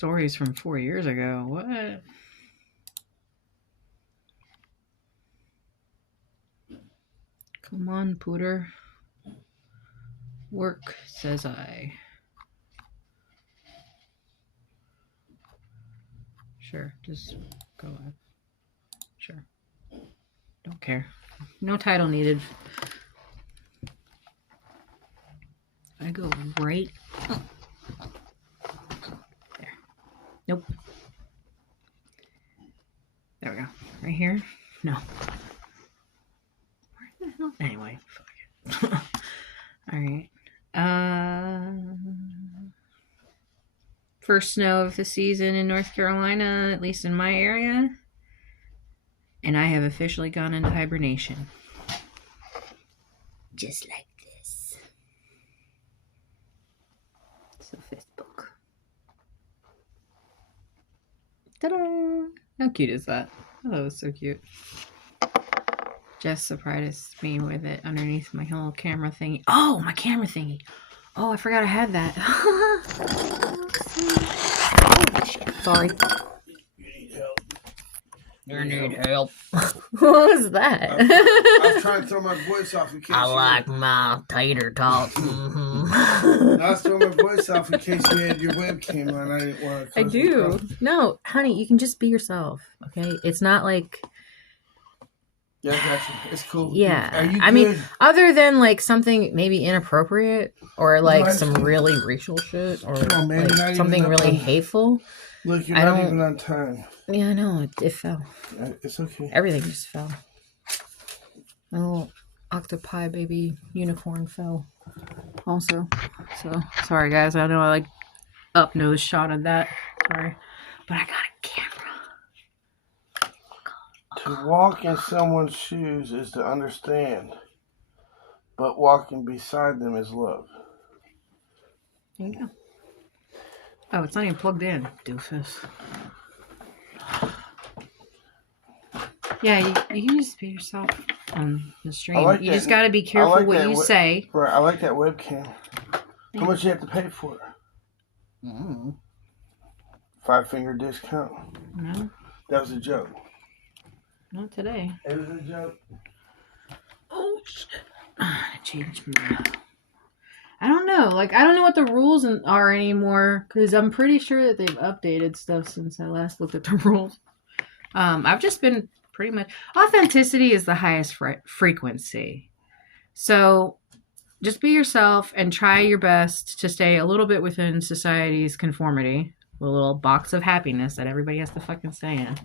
stories from 4 years ago. What? Come on, Pooter. Work, says I. Sure, just go on. Sure. Don't care. No title needed. I go right there. Nope. There we go. Right here? No. Where the hell? Anyway, fuck it. Alright. First snow of the season in North Carolina, at least in my area. And I have officially gone into hibernation. Just like this. It's the 5th book. Ta-da! How cute is that? Oh, that was so cute. Jess surprised me with it underneath my little camera thingy. Oh, my camera thingy. Oh, I forgot I had that. Oh, shit. Sorry. You need help. What was that? I was trying to throw my voice off in case I like my tater tots. Mm-hmm. I was throwing my voice off in case you had your webcam on. I didn't want to. I do. No, honey, you can just be yourself. Okay, it's not like. Yeah, I got you. It's cool. Yeah, Are you I good? mean, other than like something maybe inappropriate or like some really racial shit or Come on, man, like something really hateful. Look, you're not even on time. Yeah, I know. It fell. It's okay. Everything just fell. My little octopi baby unicorn fell also. So, sorry guys. I know I like up nose shot of that. Sorry. But I got a camera. To walk in someone's shoes is to understand. But walking beside them is love. There you go. Oh, it's not even plugged in, doofus. Yeah, you can just be yourself on the stream. Like you that. just got to be careful like what you say. Right, I like that webcam. How much you have to pay for it? 5-finger discount. No, That was a joke. not today. It was a joke. Oh, shit. I changed my... I don't know. Like, I don't know what the rules are anymore, because I'm pretty sure that they've updated stuff since I last looked at the rules. I've just been pretty much... Authenticity is the highest frequency. So, just be yourself and try your best to stay a little bit within society's conformity. A little box of happiness that everybody has to fucking stay in.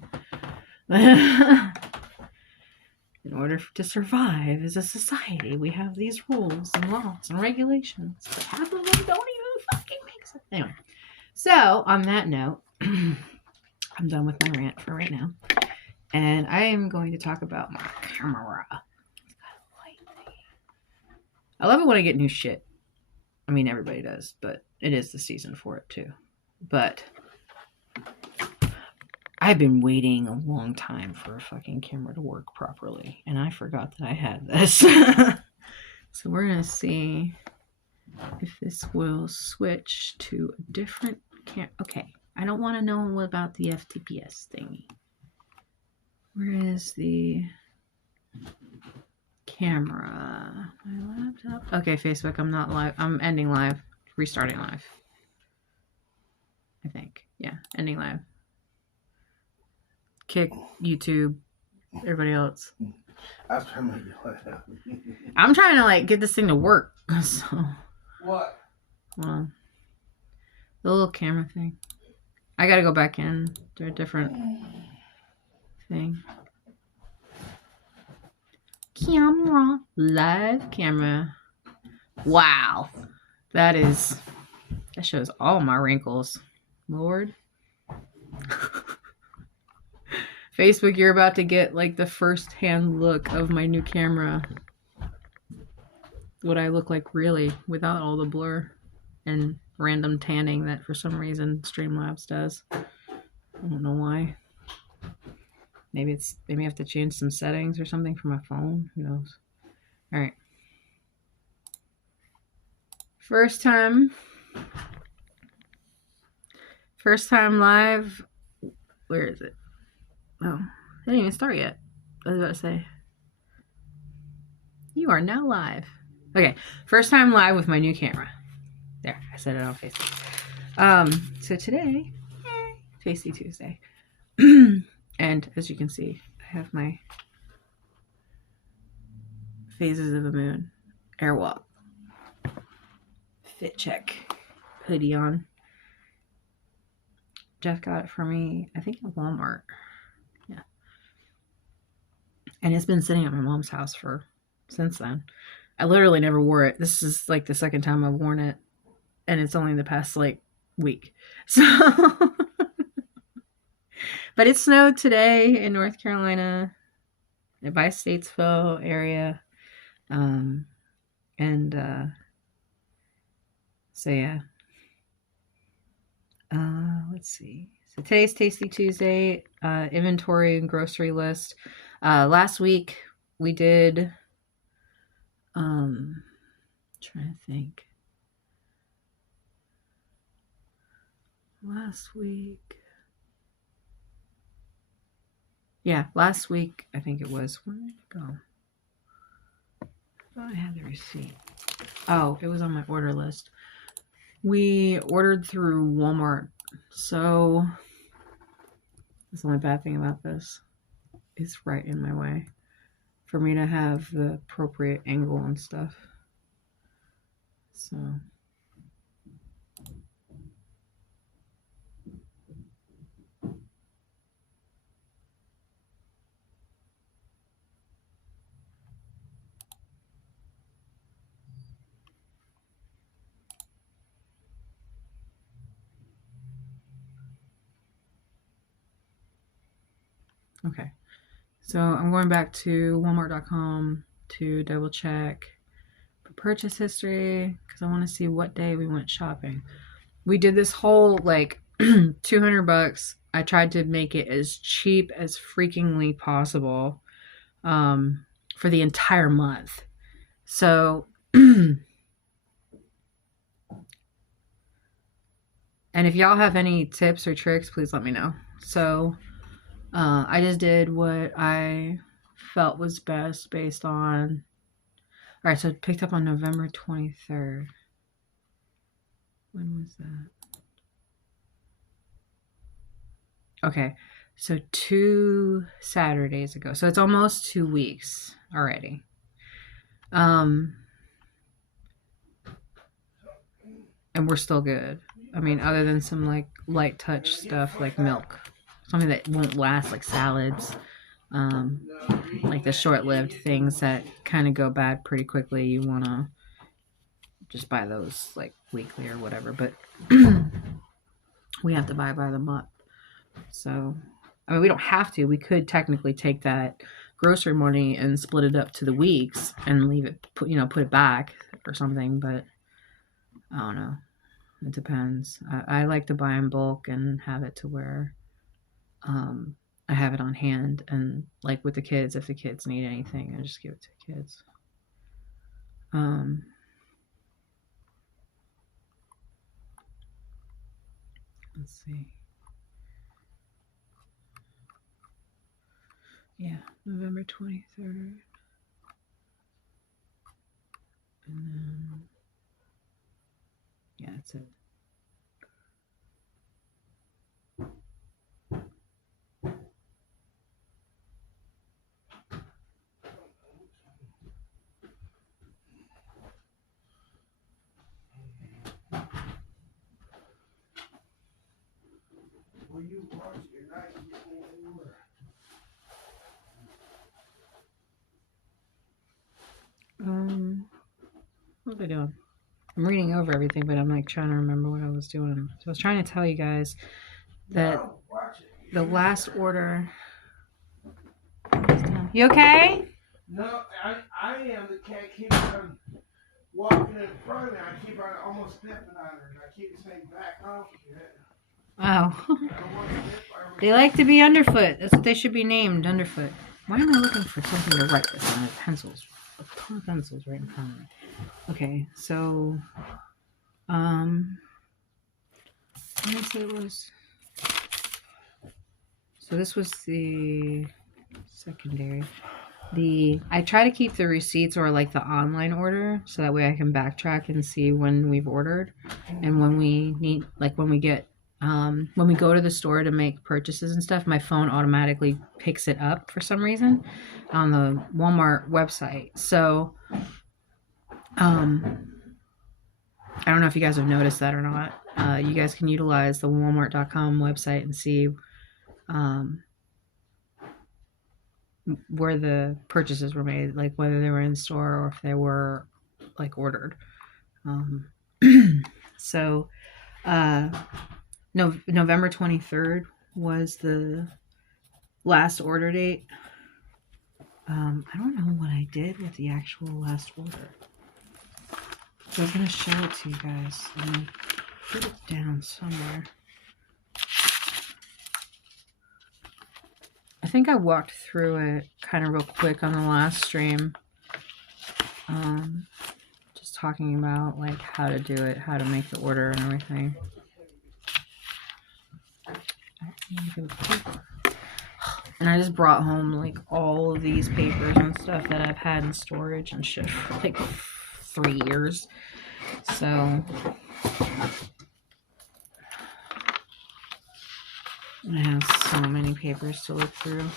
In order to survive as a society, we have these rules and laws and regulations. But half of them don't even fucking make sense. Anyway, so on that note, I'm done with my rant for right now. And I am going to talk about my camera. It's got a light thing. I love it when I get new shit. I mean, everybody does, but it is the season for it too. But I've been waiting a long time for a fucking camera to work properly, and I forgot that I had this. So we're going to see if this will switch to a different camera. Okay, I don't want to know about the FTPS thingy. Where is the camera? My laptop? Okay, Facebook, I'm not live. I'm ending live. Restarting live. I think. Yeah, ending live. Kick, YouTube, everybody else. I'm trying to like get this thing to work. So, What? well, the little camera thing. I gotta go back in to a different thing. Camera, live camera. Wow, that shows all my wrinkles. Lord. Facebook, you're about to get like the first-hand look of my new camera. What I look like really without all the blur and random tanning that for some reason Streamlabs does. I don't know why. Maybe I have to change some settings or something for my phone. Who knows? All right. First time live. Where is it? Oh, it didn't even start yet. I was about to say. You are now live. Okay, first time live with my new camera. There, I said it on Facebook. So today, Tasty Tuesday. And as you can see, I have my Phases of a Moon Airwalk fit check hoodie on. Jeff got it for me, I think, at Walmart. Yeah. And it's been sitting at my mom's house since then. I literally never wore it. This is like the second time I've worn it. And it's only the past like week. So but it snowed today in North Carolina, by Statesville area. So yeah. Let's see. So today's Tasty Tuesday, inventory and grocery list. Last week we did, trying to think. Last week I think it was. Where did it go? I thought I had the receipt. Oh, it was on my order list. We ordered through Walmart. So that's the only bad thing about this. It's right in my way for me to have the appropriate angle and stuff. So okay. So I'm going back to Walmart.com to double check the purchase history because I want to see what day we went shopping. We did this whole like $200. I tried to make it as cheap as freakingly possible for the entire month. So, and if y'all have any tips or tricks, please let me know. So, I just did what I felt was best based on. All right, so it picked up on November 23rd. When was that? Okay, so 2 Saturdays ago. So it's almost 2 weeks already. And we're still good. I mean, other than some like light touch stuff like milk. Something that won't last, like salads. Like the short-lived things that kind of go bad pretty quickly. You want to just buy those like weekly or whatever. But we have to buy by the month. So, I mean, we don't have to. We could technically take that grocery money and split it up to the weeks and leave it, put it back or something. But I don't know. It depends. I like to buy in bulk and have it to where I have it on hand. And like with the kids, if the kids need anything, I just give it to the kids. Let's see. Yeah, November 23rd. And then, yeah, that's it. Will you watch your night and get me anywhere? What was I doing? I'm reading over everything, but I'm like trying to remember what I was doing. So I was trying to tell you guys that the last order. You okay? No, I am. The cat keeps on walking in front of me. I keep on almost stepping on her, and I keep saying back off. Oh. They like to be underfoot. That's what they should be named, underfoot. Why am I looking for something to write with? I have pencils. A ton of pencils right in front of me. Okay, so What did I say it was? So this was the secondary. I try to keep the receipts or like the online order so that way I can backtrack and see when we've ordered and when we need, like when we get when we go to the store to make purchases and stuff, my phone automatically picks it up for some reason on the Walmart website. So I don't know if you guys have noticed that or not. You guys can utilize the walmart.com website and see where the purchases were made, like whether they were in store or if they were like ordered. So November 23rd was the last order date. I don't know what I did with the actual last order. So I was going to show it to you guys. I'm going to put it down somewhere. I think I walked through it kind of real quick on the last stream. Just talking about like how to do it, how to make the order and everything. And I just brought home like all of these papers and stuff that I've had in storage and shit for like 3 years. So I have so many papers to look through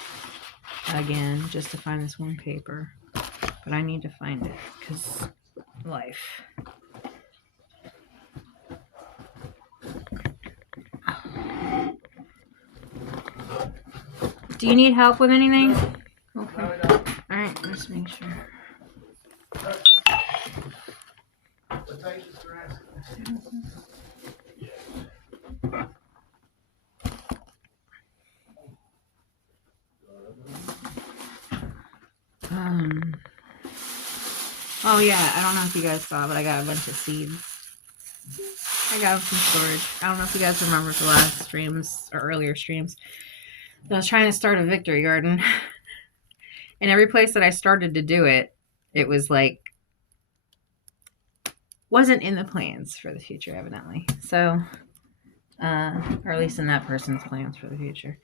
again just to find this one paper. But I need to find it because life. Do you need help with anything? Okay. Alright, let's make sure. Oh yeah, I don't know if you guys saw, but I got a bunch of seeds. I got them from storage. I don't know if you guys remember the last streams or earlier streams. I was trying to start a victory garden. And every place that I started to do it, it was like, wasn't in the plans for the future, evidently. So, or at least in that person's plans for the future.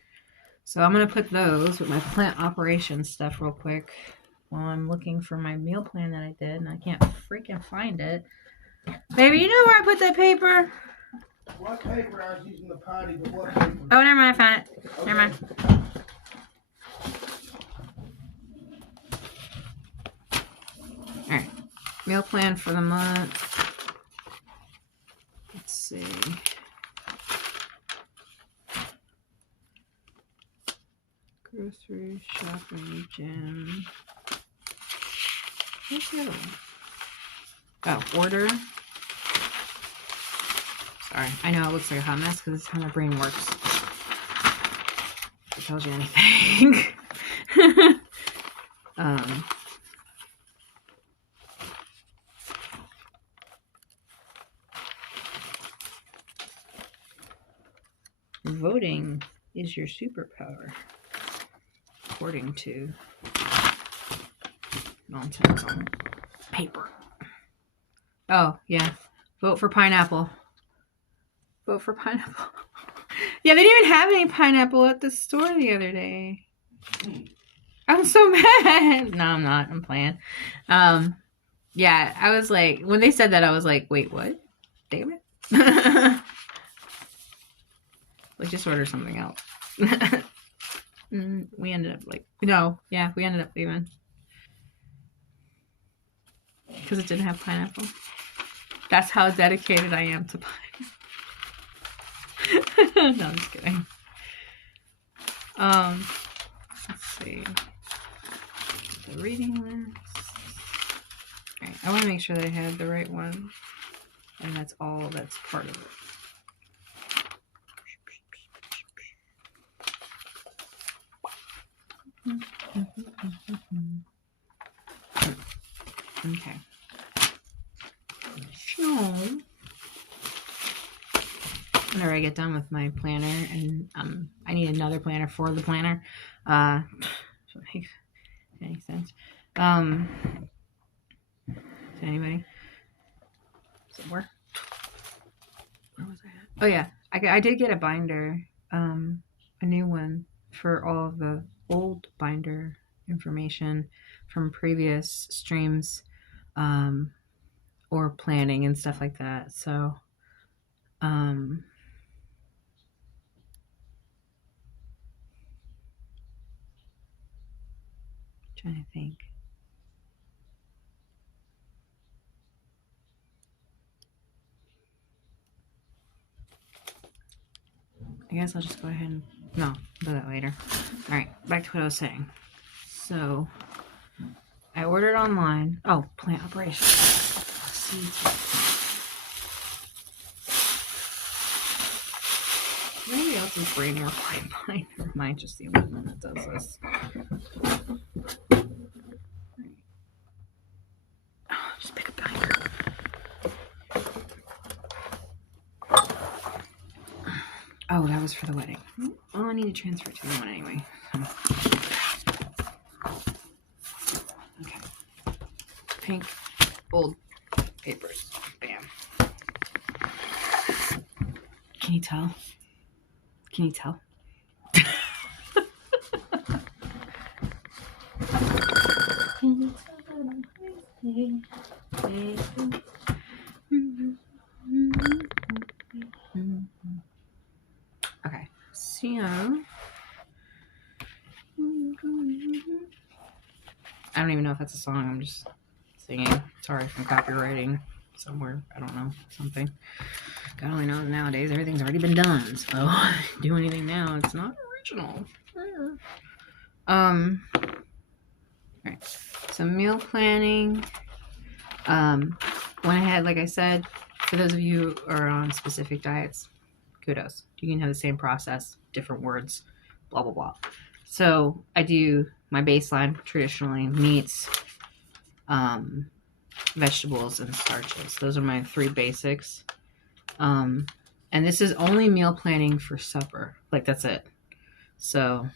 So I'm going to put those with my plant operations stuff real quick while I'm looking for my meal plan that I did, and I can't freaking find it. Baby, you know where I put that paper? What paper? I was using the potty, but what paper? Oh, never mind. I found it. Okay. Never mind. All right. Meal plan for the month. Let's see. Grocery, shopping, gym. Where's the other one? Oh, order. Sorry, I know it looks like a hot mess because it's how my brain works. If it tells you anything. Voting is your superpower, according to nonsense on paper. Oh, yeah. Vote for pineapple. Vote for pineapple. Yeah, they didn't even have any pineapple at the store the other day. I'm so mad. No, I'm not. I'm playing. Yeah, I was like, when they said that, I was like, wait, what? Damn it. Like, just order something else. We ended up like, no, yeah, we ended up leaving. Because it didn't have pineapple. That's how dedicated I am to pineapple. No, I'm just kidding. Let's see. The reading list. Alright, I want to make sure that I have the right one. And that's all that's part of it. Okay. So, whenever I get done with my planner, and I need another planner for the planner. Does that make any sense? Is anybody? Does it work? Where was I at? Oh yeah, I did get a binder, a new one for all of the old binder information from previous streams, um, or planning and stuff like that. So, um, trying to think. I guess I'll just go ahead and no, I'll do that later. All right, back to what I was saying. So, I ordered online. Oh, plant operation. Seeds. Maybe else's brain work like mine, or mine just the only one that does this. Just pick a binder. Oh, that was for the wedding. Oh, I need to transfer to the one anyway. Okay. Pink, old papers. Bam. Can you tell? Can you tell? Okay, so I don't even know if that's a song. I'm just singing. Sorry if I'm copywriting somewhere. I don't know. Something. God only knows nowadays everything's already been done. So do anything now, it's not original. Alright. So meal planning. Went ahead, like I said, for those of you who are on specific diets, kudos. You can have the same process, different words, blah blah blah. So I do my baseline traditionally meats, vegetables, and starches. Those are my 3 basics. And this is only meal planning for supper. Like that's it. So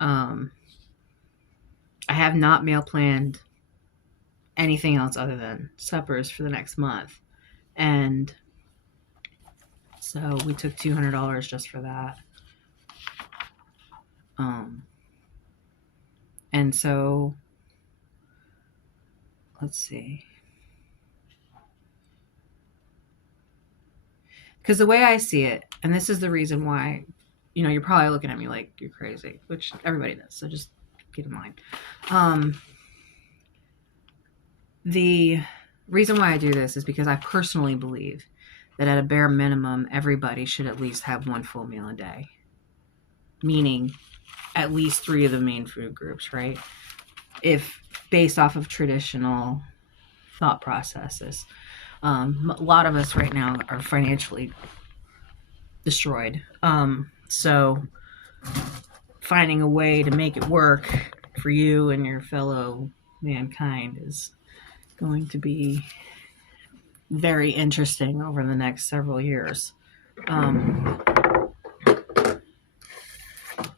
I have not meal planned anything else other than suppers for the next month. And so we took $200 just for that. And so let's see. Because the way I see it, and this is the reason why, you're probably looking at me like you're crazy, which everybody does. So just keep in mind. The reason why I do this is because I personally believe that at a bare minimum, everybody should at least have 1 full meal a day. Meaning at least 3 of the main food groups, right? If based off of traditional thought processes. A lot of us right now are financially destroyed. So finding a way to make it work for you and your fellow mankind is going to be very interesting over the next several years. It's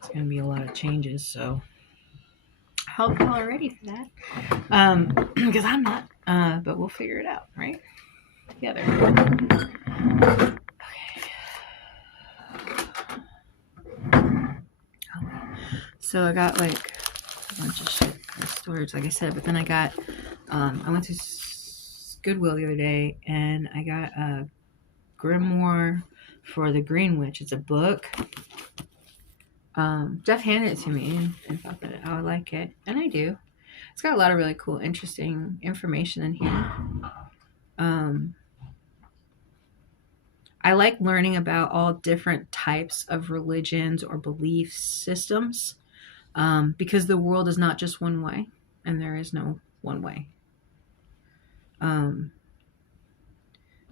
going to be a lot of changes, so I hope y'all are ready for that. Because I'm not, but we'll figure it out, right? Together. Okay. So I got like a bunch of shit in storage, like I said, but then I got, I went to Goodwill the other day and I got a Grimoire for the Green Witch. It's a book. Jeff handed it to me and thought that I would like it, and I do. It's got a lot of really cool, interesting information in here. I like learning about all different types of religions or belief systems, because the world is not just one way, and there is no one way.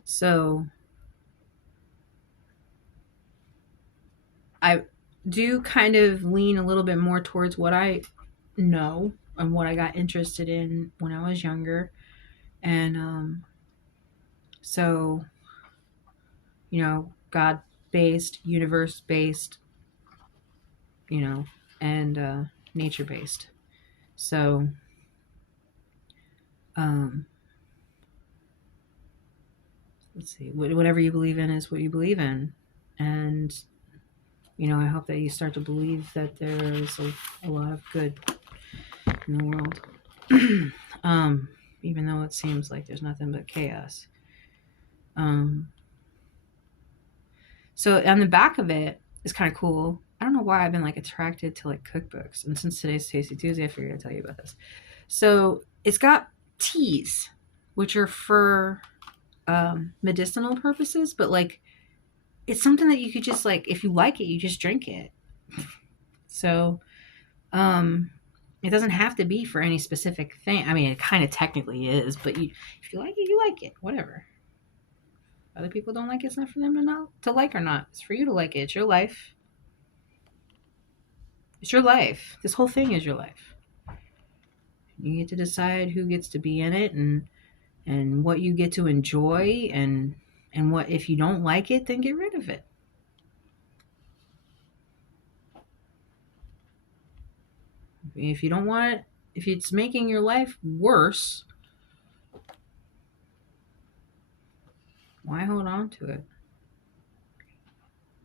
So I do kind of lean a little bit more towards what I know and what I got interested in when I was younger. And so, God-based, universe-based, and nature-based. So, let's see, whatever you believe in is what you believe in. And, I hope that you start to believe that there is a lot of good in the world. Even though it seems like there's nothing but chaos. So on the back of it is kind of cool. I don't know why I've been like attracted to like cookbooks. And since today's Tasty Tuesday, I figured I'd tell you about this. So it's got teas, which are for medicinal purposes, but like it's something that you could just like, if you like it, you just drink it. So it doesn't have to be for any specific thing. I mean, it kind of technically is, but if you like it, you like it. Whatever. Other people don't like it, it's not for them to like or not. It's for you to like it. It's your life. It's your life. This whole thing is your life. You get to decide who gets to be in it and what you get to enjoy and what, if you don't like it, then get rid of it. If you don't want it, if it's making your life worse, why hold on to it?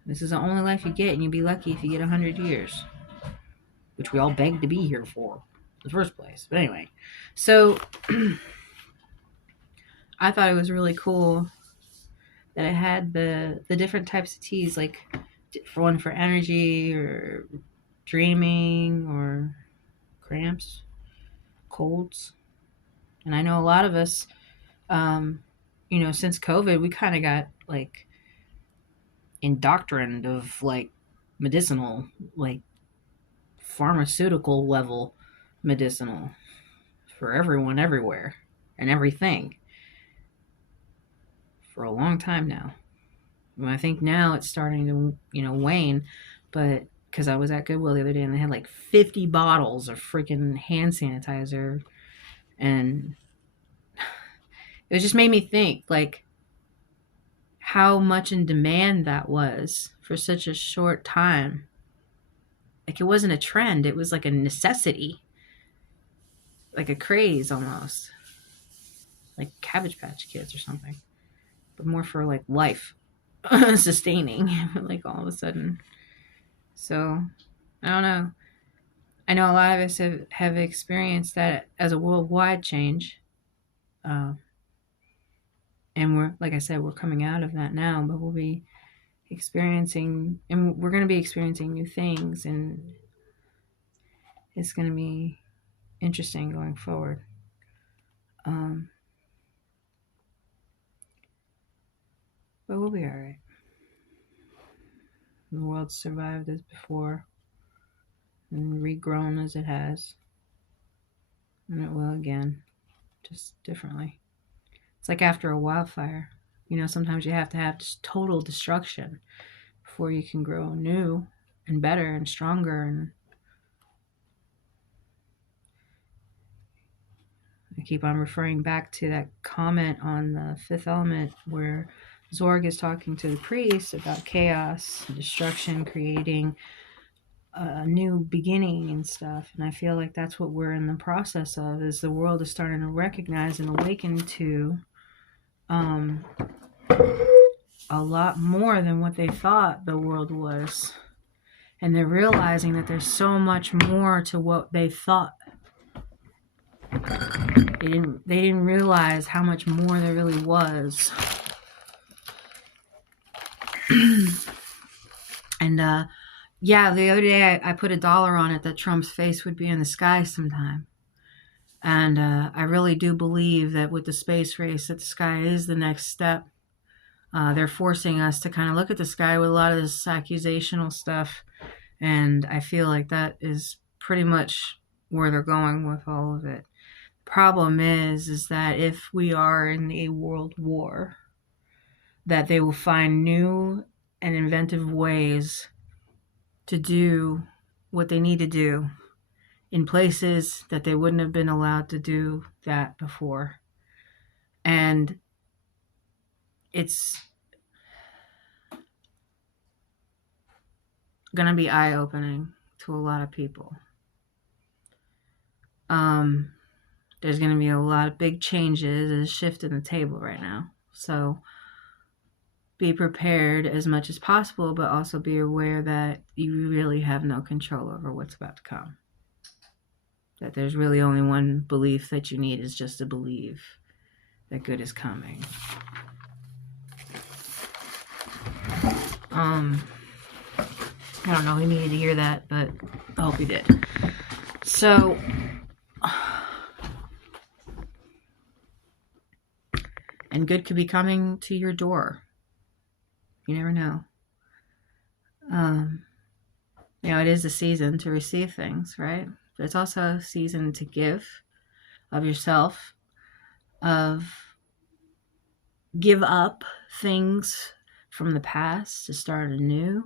This is the only life you get, and you'd be lucky if you get 100 years, which we all begged to be here for in the first place. But anyway, so I thought it was really cool that it had the different types of teas, like for one for energy or dreaming or cramps, colds. And I know a lot of us, since COVID, we kind of got like indoctrined of like medicinal, like pharmaceutical level medicinal for everyone, everywhere, and everything for a long time now. And I think now it's starting to, wane, but because I was at Goodwill the other day and they had like 50 bottles of freaking hand sanitizer, and it just made me think like how much in demand that was for such a short time. Like it wasn't a trend, it was like a necessity, like a craze almost, like Cabbage Patch Kids or something, but more for like life sustaining, like all of a sudden. So I don't know. I know a lot of us have experienced that as a worldwide change. And we're, like I said, we're coming out of that now, but we'll be experiencing, and we're going to be experiencing new things, and it's going to be interesting going forward. But we'll be all right. The world survived as before and regrown as it has, and it will again, just differently. It's like after a wildfire. Sometimes you have to have just total destruction before you can grow new and better and stronger. And I keep on referring back to that comment on the Fifth Element where Zorg is talking to the priest about chaos and destruction, creating a new beginning and stuff. And I feel like that's what we're in the process of, is the world is starting to recognize and awaken to a lot more than what they thought the world was. And they're realizing that there's so much more to what they thought. They didn't realize how much more there really was. And the other day I put $1 on it that Trump's face would be in the sky sometime. And I really do believe that with the space race, that the sky is the next step. They're forcing us to kind of look at the sky with a lot of this accusational stuff. And I feel like that is pretty much where they're going with all of it. Problem is that if we are in a world war, that they will find new and inventive ways to do what they need to do in places that they wouldn't have been allowed to do that before. And it's going to be eye-opening to a lot of people. There's going to be a lot of big changes and a shift in the table right now. So be prepared as much as possible, but also be aware that you really have no control over what's about to come. That there's really only one belief that you need, is just to believe that good is coming. I don't know who needed to hear that, but I hope you did. So, and good could be coming to your door. You never know. It is a season to receive things, right? But it's also a season to give of yourself, give up things from the past to start anew.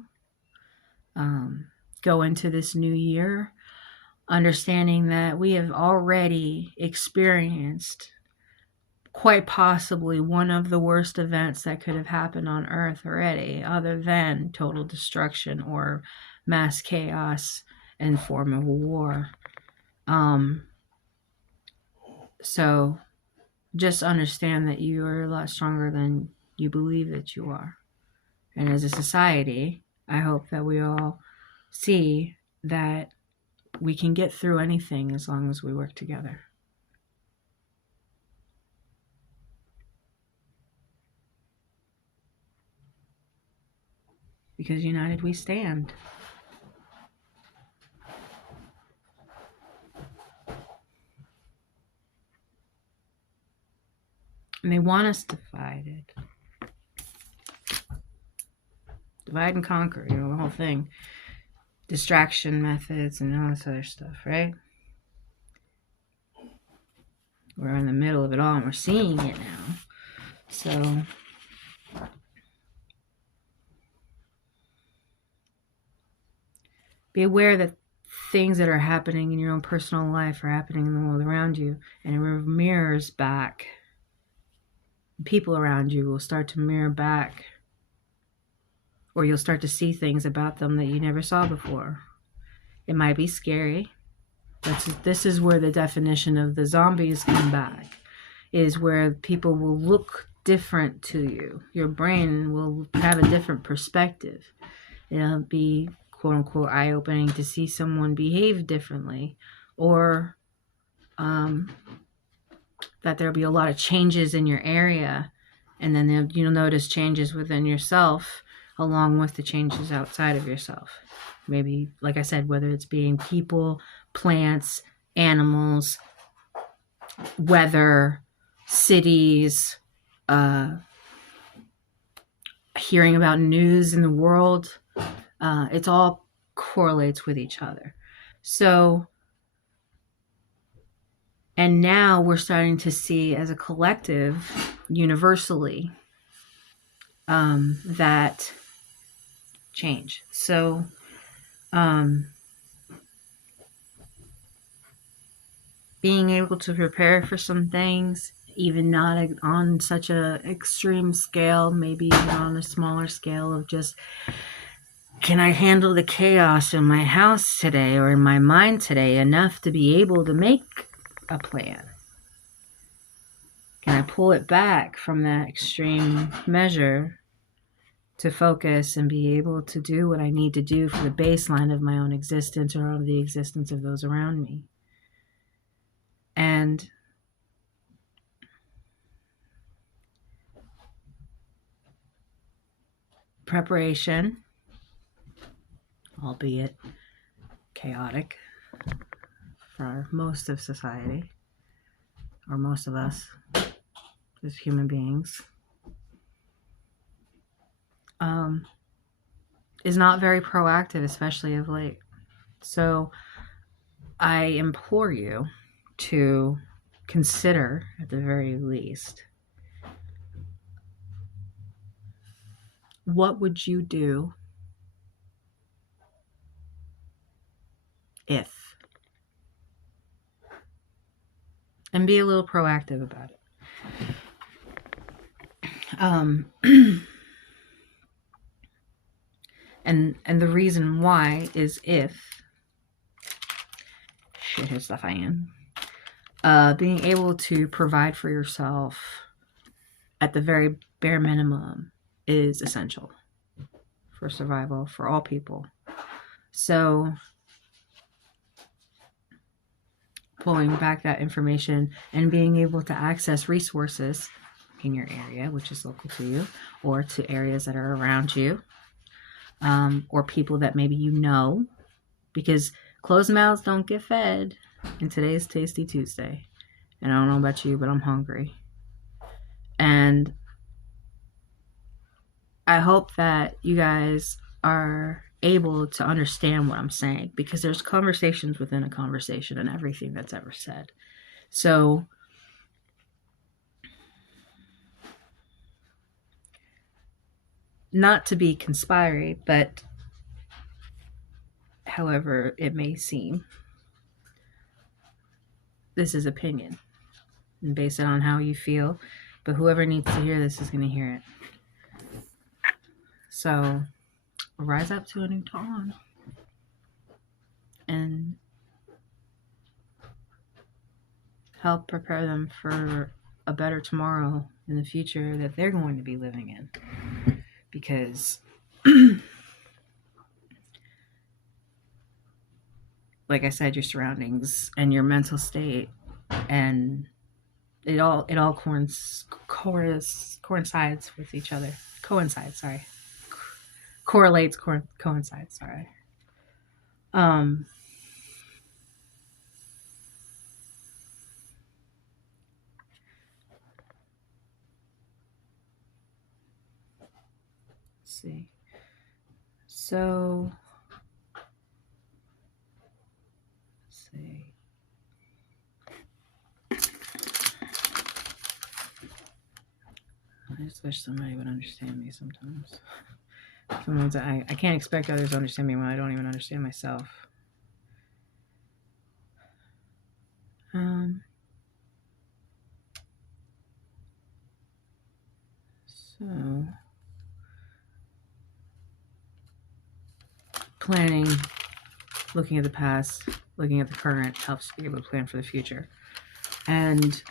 Go into this new year understanding that we have already experienced quite possibly one of the worst events that could have happened on Earth already, other than total destruction or mass chaos in form of war. So just understand that you are a lot stronger than you believe that you are. And as a society, I hope that we all see that we can get through anything as long as we work together. Because united we stand. And they want us divided. Divide and conquer, the whole thing. Distraction methods and all this other stuff, right? We're in the middle of it all and we're seeing it now. So be aware that things that are happening in your own personal life are happening in the world around you, and it mirrors back. People around you will start to mirror back, or you'll start to see things about them that you never saw before. It might be scary. This is where the definition of the zombies come back, is where people will look different to you. Your brain will have a different perspective. It'll be quote unquote eye-opening to see someone behave differently, or that there'll be a lot of changes in your area, and then you'll notice changes within yourself along with the changes outside of yourself. Maybe, like I said, whether it's being people, plants, animals, weather, cities, hearing about news in the world, it all correlates with each other. So, and now we're starting to see as a collective, universally, that change. So, being able to prepare for some things, even not on such a extreme scale, maybe even on a smaller scale of just, can I handle the chaos in my house today or in my mind today enough to be able to make a plan? Can I pull it back from that extreme measure to focus and be able to do what I need to do for the baseline of my own existence or of the existence of those around me? And preparation, albeit chaotic for most of society, or most of us as human beings, is not very proactive, especially of late. So I implore you to consider, at the very least, what would you do if? And be a little proactive about it. And the reason why is if shit hits the fan, being able to provide for yourself at the very bare minimum is essential for survival for all people. So pulling back that information and being able to access resources in your area, which is local to you, or to areas that are around you, or people that maybe you know, because closed mouths don't get fed. And today's Tasty Tuesday. And I don't know about you, but I'm hungry. And I hope that you guys are able to understand what I'm saying, because there's conversations within a conversation and everything that's ever said. So not to be conspiry, but however it may seem, this is opinion and base it on how you feel. But whoever needs to hear this is going to hear it. So rise up to a new dawn and help prepare them for a better tomorrow in the future that they're going to be living in. Because like I said, your surroundings and your mental state, and it all coincides with each other. Coincides. Sorry. Let's see. So, let's see. I just wish somebody would understand me sometimes. Sometimes I can't expect others to understand me when I don't even understand myself. So, planning, looking at the past, looking at the current helps you be able to plan for the future. And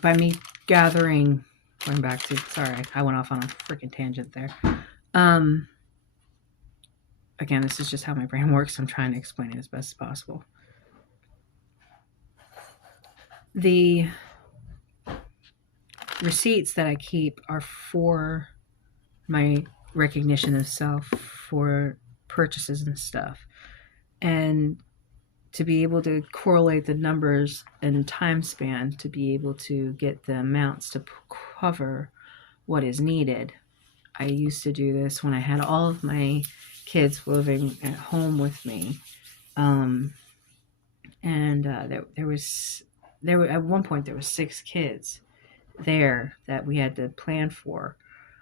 by me gathering, going back to, sorry, I went off on a freaking tangent there. Again, this is just how my brain works. I'm trying to explain it as best as possible. The receipts that I keep are for my recognition of self, for purchases and stuff. And to be able to correlate the numbers and time span to be able to get the amounts to cover what is needed. I used to do this when I had all of my kids living at home with me. There were at one point there was 6 kids there that we had to plan for.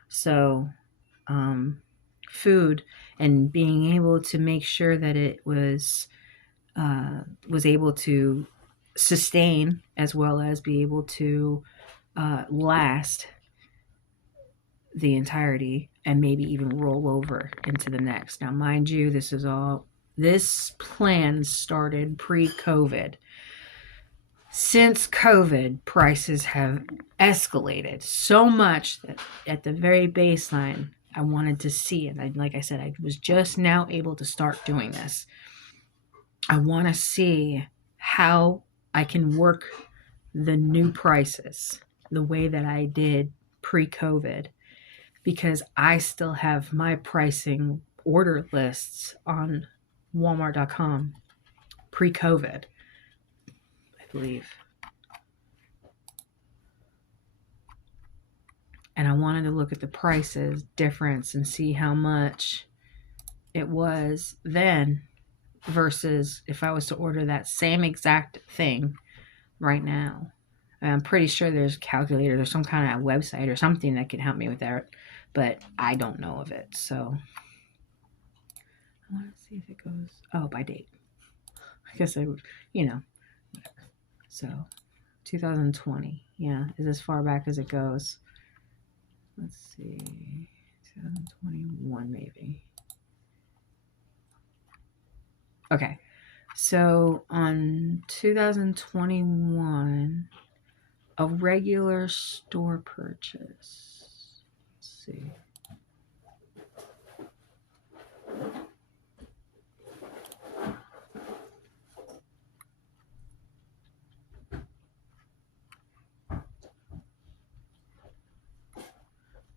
So food and being able to make sure that it was able to sustain as well as be able to last the entirety and maybe even roll over into the next. Now, mind you, this plan started pre-COVID. Since COVID, prices have escalated so much that at the very baseline, I wanted to see it. Like I said, I was just now able to start doing this. I want to see how I can work the new prices the way that I did pre-COVID, because I still have my pricing order lists on Walmart.com pre-COVID, I believe. And I wanted to look at the prices difference and see how much it was then versus if I was to order that same exact thing right now. I'm pretty sure there's a calculator, there's some kind of website or something that can help me with that, but I don't know of it. So I want to see if it goes, by date. I guess I would, whatever. So 2020, yeah, is as far back as it goes. Let's see, 2021 maybe. Okay, so on 2021, a regular store purchase. Let's see.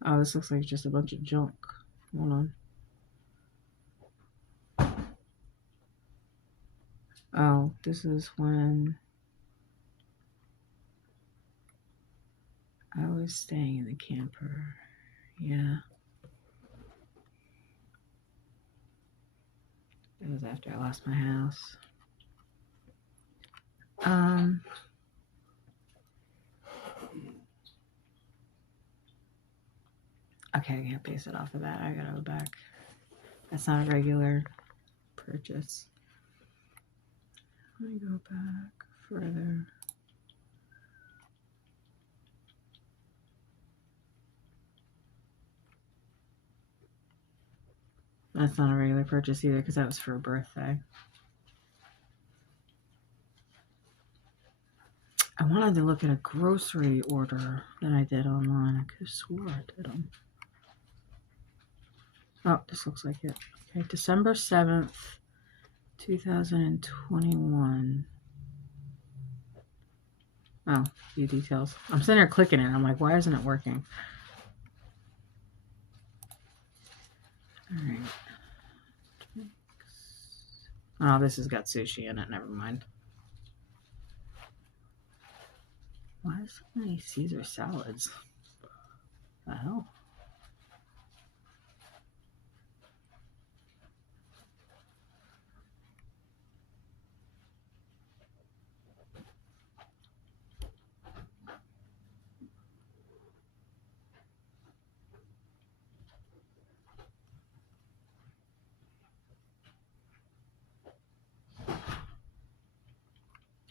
Oh, this looks like just a bunch of junk. Hold on. Oh, this is when I was staying in the camper. Yeah. It was after I lost my house. Okay, I can't base it off of that. I gotta go back. That's not a regular purchase. Let me go back further. That's not a regular purchase either because that was for a birthday. I wanted to look at a grocery order that I did online. I could have swore I did them. Oh, this looks like it. Okay, December 7th, 2021. Oh, few details. I'm sitting there clicking it. I'm like, why isn't it working? All right. Oh, this has got sushi in it. Never mind. Why is so many Caesar salads? What the hell?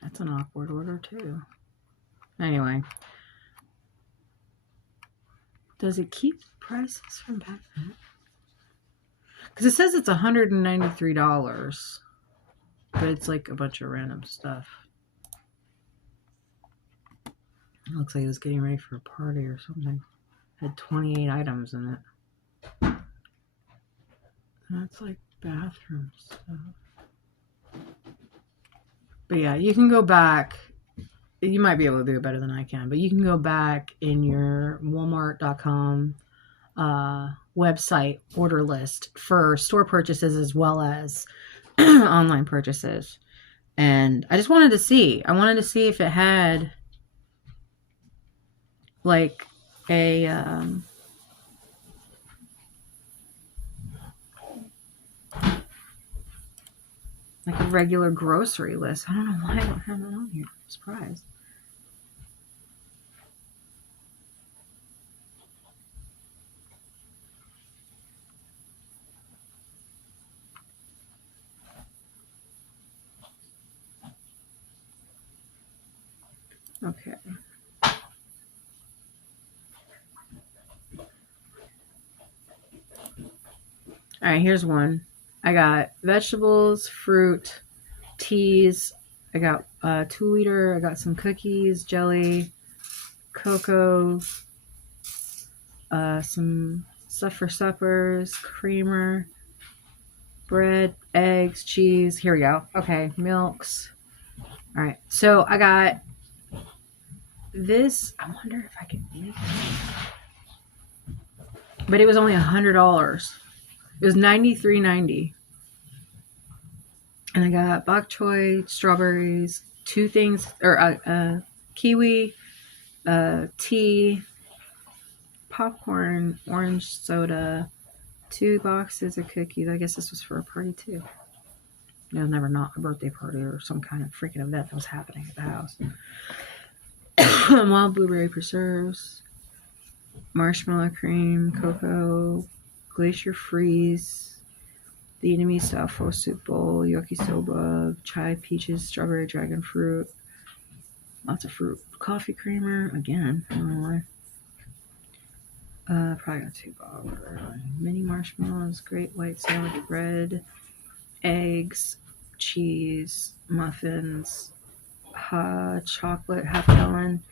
That's an awkward order too. Anyway. Does it keep prices from back then? Because it says it's $193. But it's like a bunch of random stuff. It looks like it was getting ready for a party or something. It had 28 items in it. And that's like bathroom stuff. But yeah, you can go back. You might be able to do it better than I can, but you can go back in your Walmart.com website order list for store purchases as well as online purchases. And I just wanted to see. I wanted to see if it had like a regular grocery list. I don't know why I don't have that on here. I'm surprised. Okay. All right, here's one. I got vegetables, fruit, teas. I got 2 liter. I got some cookies, jelly, cocoa, some stuff for suppers, creamer, bread, eggs, cheese. Here we go. Okay, milks. All right, so I got this. I wonder if I can make it. But it was only $100. It was $93.90. And I got bok choy, strawberries, 2 things, or kiwi, tea, popcorn, orange soda, 2 boxes of cookies. I guess this was for a party too. It was never not a birthday party or some kind of freaking event that was happening at the house. Wild blueberry preserves, marshmallow cream, cocoa, glacier freeze, Vietnamese style pho soup bowl, yakisoba, chai, peaches, strawberry, dragon fruit, lots of fruit, coffee creamer, again, I don't know why. Probably got 2 bottles. Mini marshmallows, great white salad bread, eggs, cheese, muffins, hot chocolate, half gallon,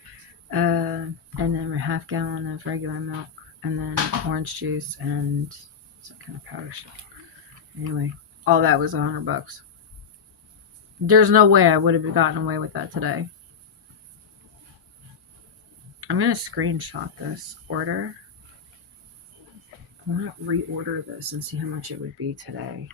and then a half gallon of regular milk. and then orange juice and some kind of powder stuff. Anyway, all that was $100. There's no way I would have gotten away with that today. I'm gonna screenshot this order. I want to reorder this and see how much it would be today.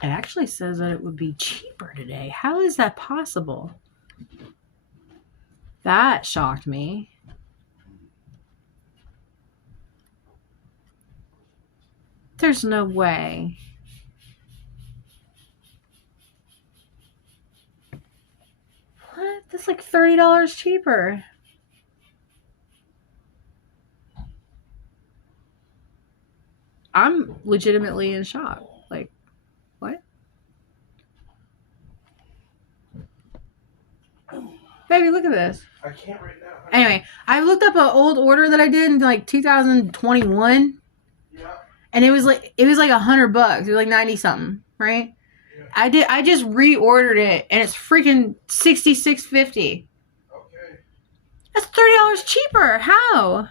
It actually says that it would be cheaper today. How is that possible? That shocked me. There's no way. What? That's like $30 cheaper. I'm legitimately in shock. Like, what? Baby, look at this. I can't right now. Anyway, I looked up an old order that I did in like 2021. Yeah. And it was like $100. It was like 90 something, right? Yeah. I just reordered it and it's freaking $66.50. Okay. That's $30 cheaper. How?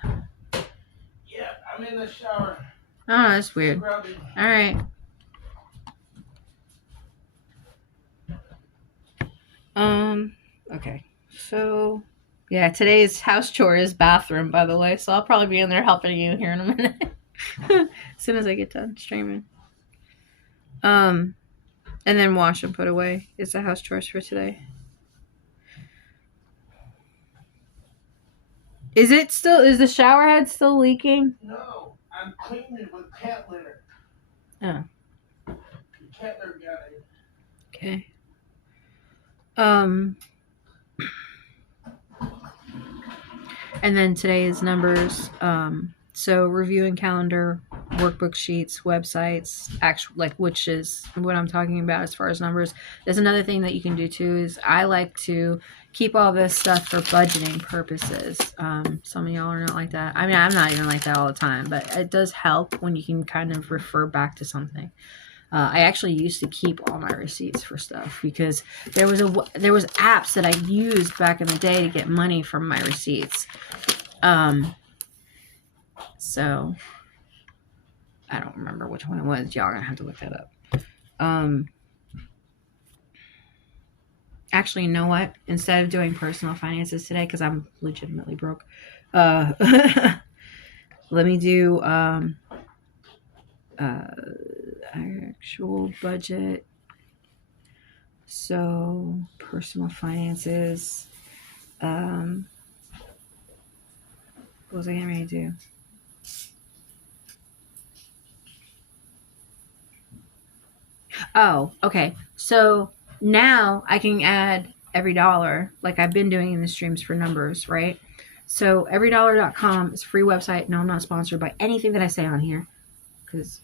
Yeah, I'm in the shower. Oh, that's weird. All right. Okay. So, yeah, today's house chore is bathroom, by the way. So I'll probably be in there helping you here in a minute. As soon as I get done streaming. And then wash and put away is the house chores for today. Is the shower head still leaking? No, I'm cleaning it with cat litter. Oh. The cat litter got it. Okay. And then today's numbers. So reviewing calendar, workbook sheets, websites, which is what I'm talking about as far as numbers. There's another thing that you can do too is I like to keep all this stuff for budgeting purposes. Some of y'all are not like that. I mean, I'm not even like that all the time, but it does help when you can kind of refer back to something. I actually used to keep all my receipts for stuff because there was apps that I used back in the day to get money from my receipts. So I don't remember which one it was. Y'all are gonna have to look that up. Actually, you know what? Instead of doing personal finances today, because I'm legitimately broke, let me do actual budget. So personal finances. What was I getting ready to do? Oh, okay. So now I can add every dollar like I've been doing in the streams for numbers, right? So everydollar.com is a free website. No, I'm not sponsored by anything that I say on here because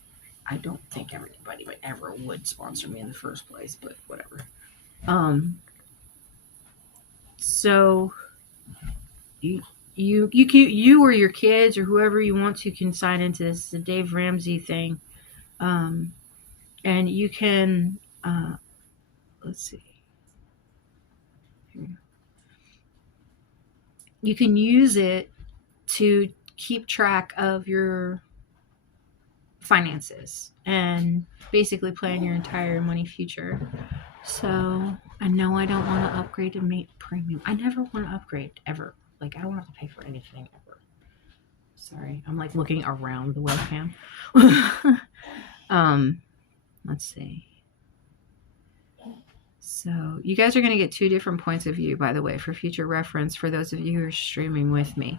I don't think everybody ever would sponsor me in the first place, but whatever. So you or your kids or whoever you want to can sign into this. It's a Dave Ramsey thing. And you can, let's see. You can use it to keep track of your finances and basically plan your entire money future. So I know I don't want to upgrade to make premium. I never want to upgrade ever. Like I don't have to pay for anything ever. Sorry, I'm like looking around the webcam. Let's see. So you guys are going to get two different points of view, by the way, for future reference for those of you who are streaming with me.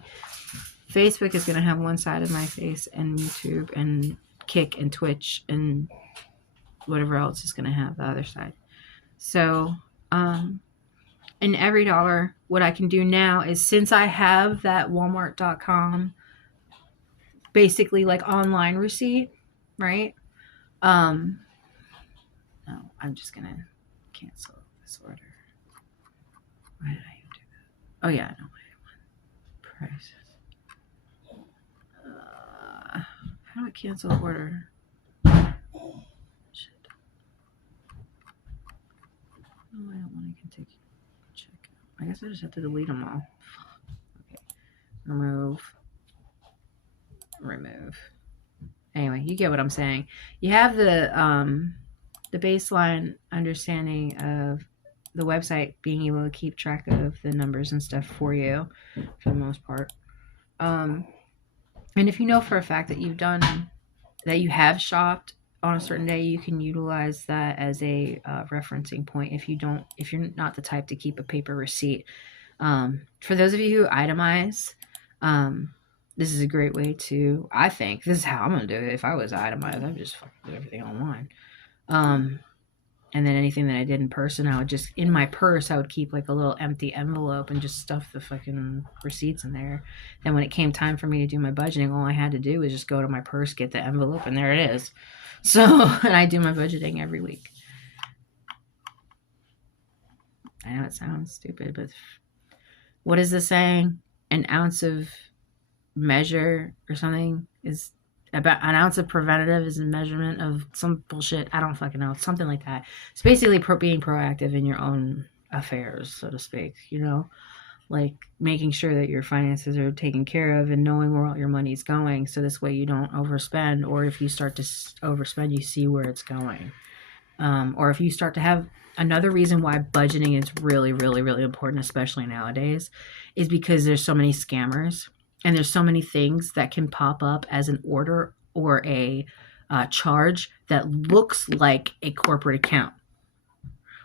Facebook is going to have one side of my face and YouTube and Kick and Twitch and whatever else is going to have the other side. So in every dollar, what I can do now is since I have that Walmart.com basically like online receipt, right? No, I'm just going to cancel this order. Why did I do that? Oh yeah, I know why I want prices. How do I cancel the order? Shit. No, I don't want to continue. Check. I guess I just have to delete them all. Okay. Remove. Anyway, you get what I'm saying. You have the baseline understanding of the website being able to keep track of the numbers and stuff for you, for the most part. And if you know for a fact that you have shopped on a certain day, you can utilize that as a referencing point. If you're not the type to keep a paper receipt, for those of you who itemize, this is a great way to. I think this is how I'm gonna do it. If I was itemized, I'd just fucking do everything online. And then anything that I did in person, I would just in my purse, I would keep like a little empty envelope and just stuff the fucking receipts in there. Then when it came time for me to do my budgeting, all I had to do was just go to my purse, get the envelope, and there it is. So, and I do my budgeting every week. I know it sounds stupid, but what is the saying? An ounce of measure or something is about an ounce of preventative is a measurement of some bullshit. I don't fucking know. Something like that. It's basically being proactive in your own affairs, so to speak, you know? Like making sure that your finances are taken care of and knowing where all your money's going. So this way you don't overspend, or if you start to overspend, you see where it's going. Or if you start to have another reason why budgeting is really, really, really important, especially nowadays, is because there's so many scammers. And there's so many things that can pop up as an order or a charge that looks like a corporate account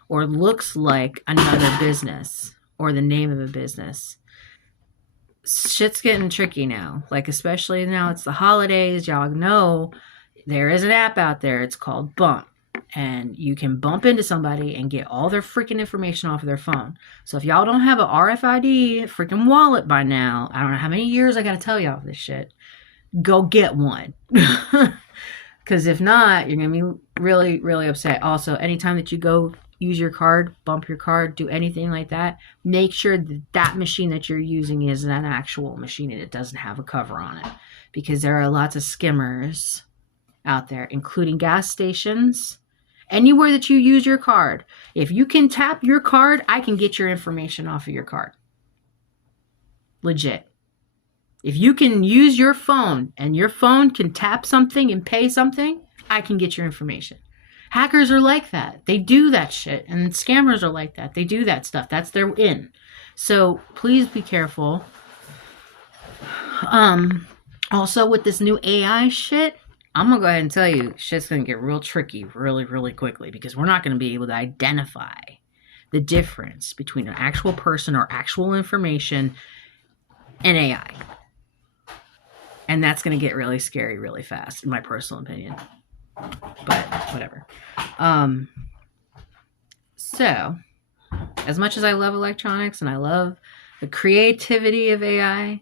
or looks like another business or the name of a business. Shit's getting tricky now. Like, especially now it's the holidays. Y'all know there is an app out there. It's called Bump. And you can bump into somebody and get all their freaking information off of their phone. So if y'all don't have a RFID freaking wallet by now, I don't know how many years I got to tell y'all this shit, go get one. Because if not, you're going to be really, really upset. Also, anytime that you go use your card, bump your card, do anything like that, make sure that that machine that you're using is an actual machine and it doesn't have a cover on it. Because there are lots of skimmers out there, including gas stations. Anywhere that you use your card, if you can tap your card, I can get your information off of your card. Legit. If you can use your phone and your phone can tap something and pay something, I can get your information. Hackers are like that. They do that shit. And scammers are like that. They do that stuff. That's their in. So please be careful. Also with this new AI shit, I'm going to go ahead and tell you, shit's going to get real tricky really, really quickly because we're not going to be able to identify the difference between an actual person or actual information and AI. And that's going to get really scary really fast, in my personal opinion. But whatever. So, as much as I love electronics and I love the creativity of AI,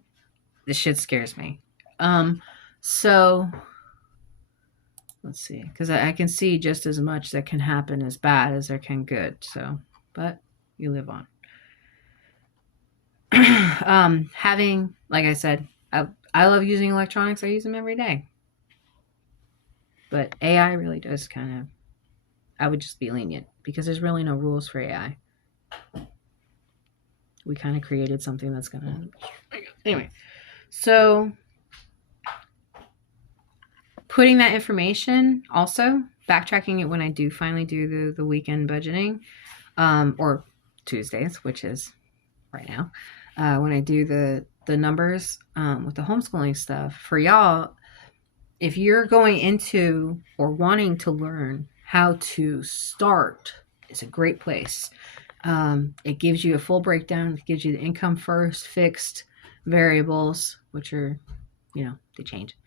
this shit scares me. So... let's see, because I can see just as much that can happen as bad as there can good. So, but you live on. Having, like I said, I love using electronics. I use them every day. But AI really does kind of, I would just be lenient because there's really no rules for AI. We kind of created something that's going to, anyway. So... putting that information, also backtracking it when I do finally do the weekend budgeting, or Tuesdays, which is right now, when I do the numbers with the homeschooling stuff. For y'all, if you're going into or wanting to learn how to start, it's a great place. It gives you a full breakdown. It gives you the income first, fixed, variables, which are, they change.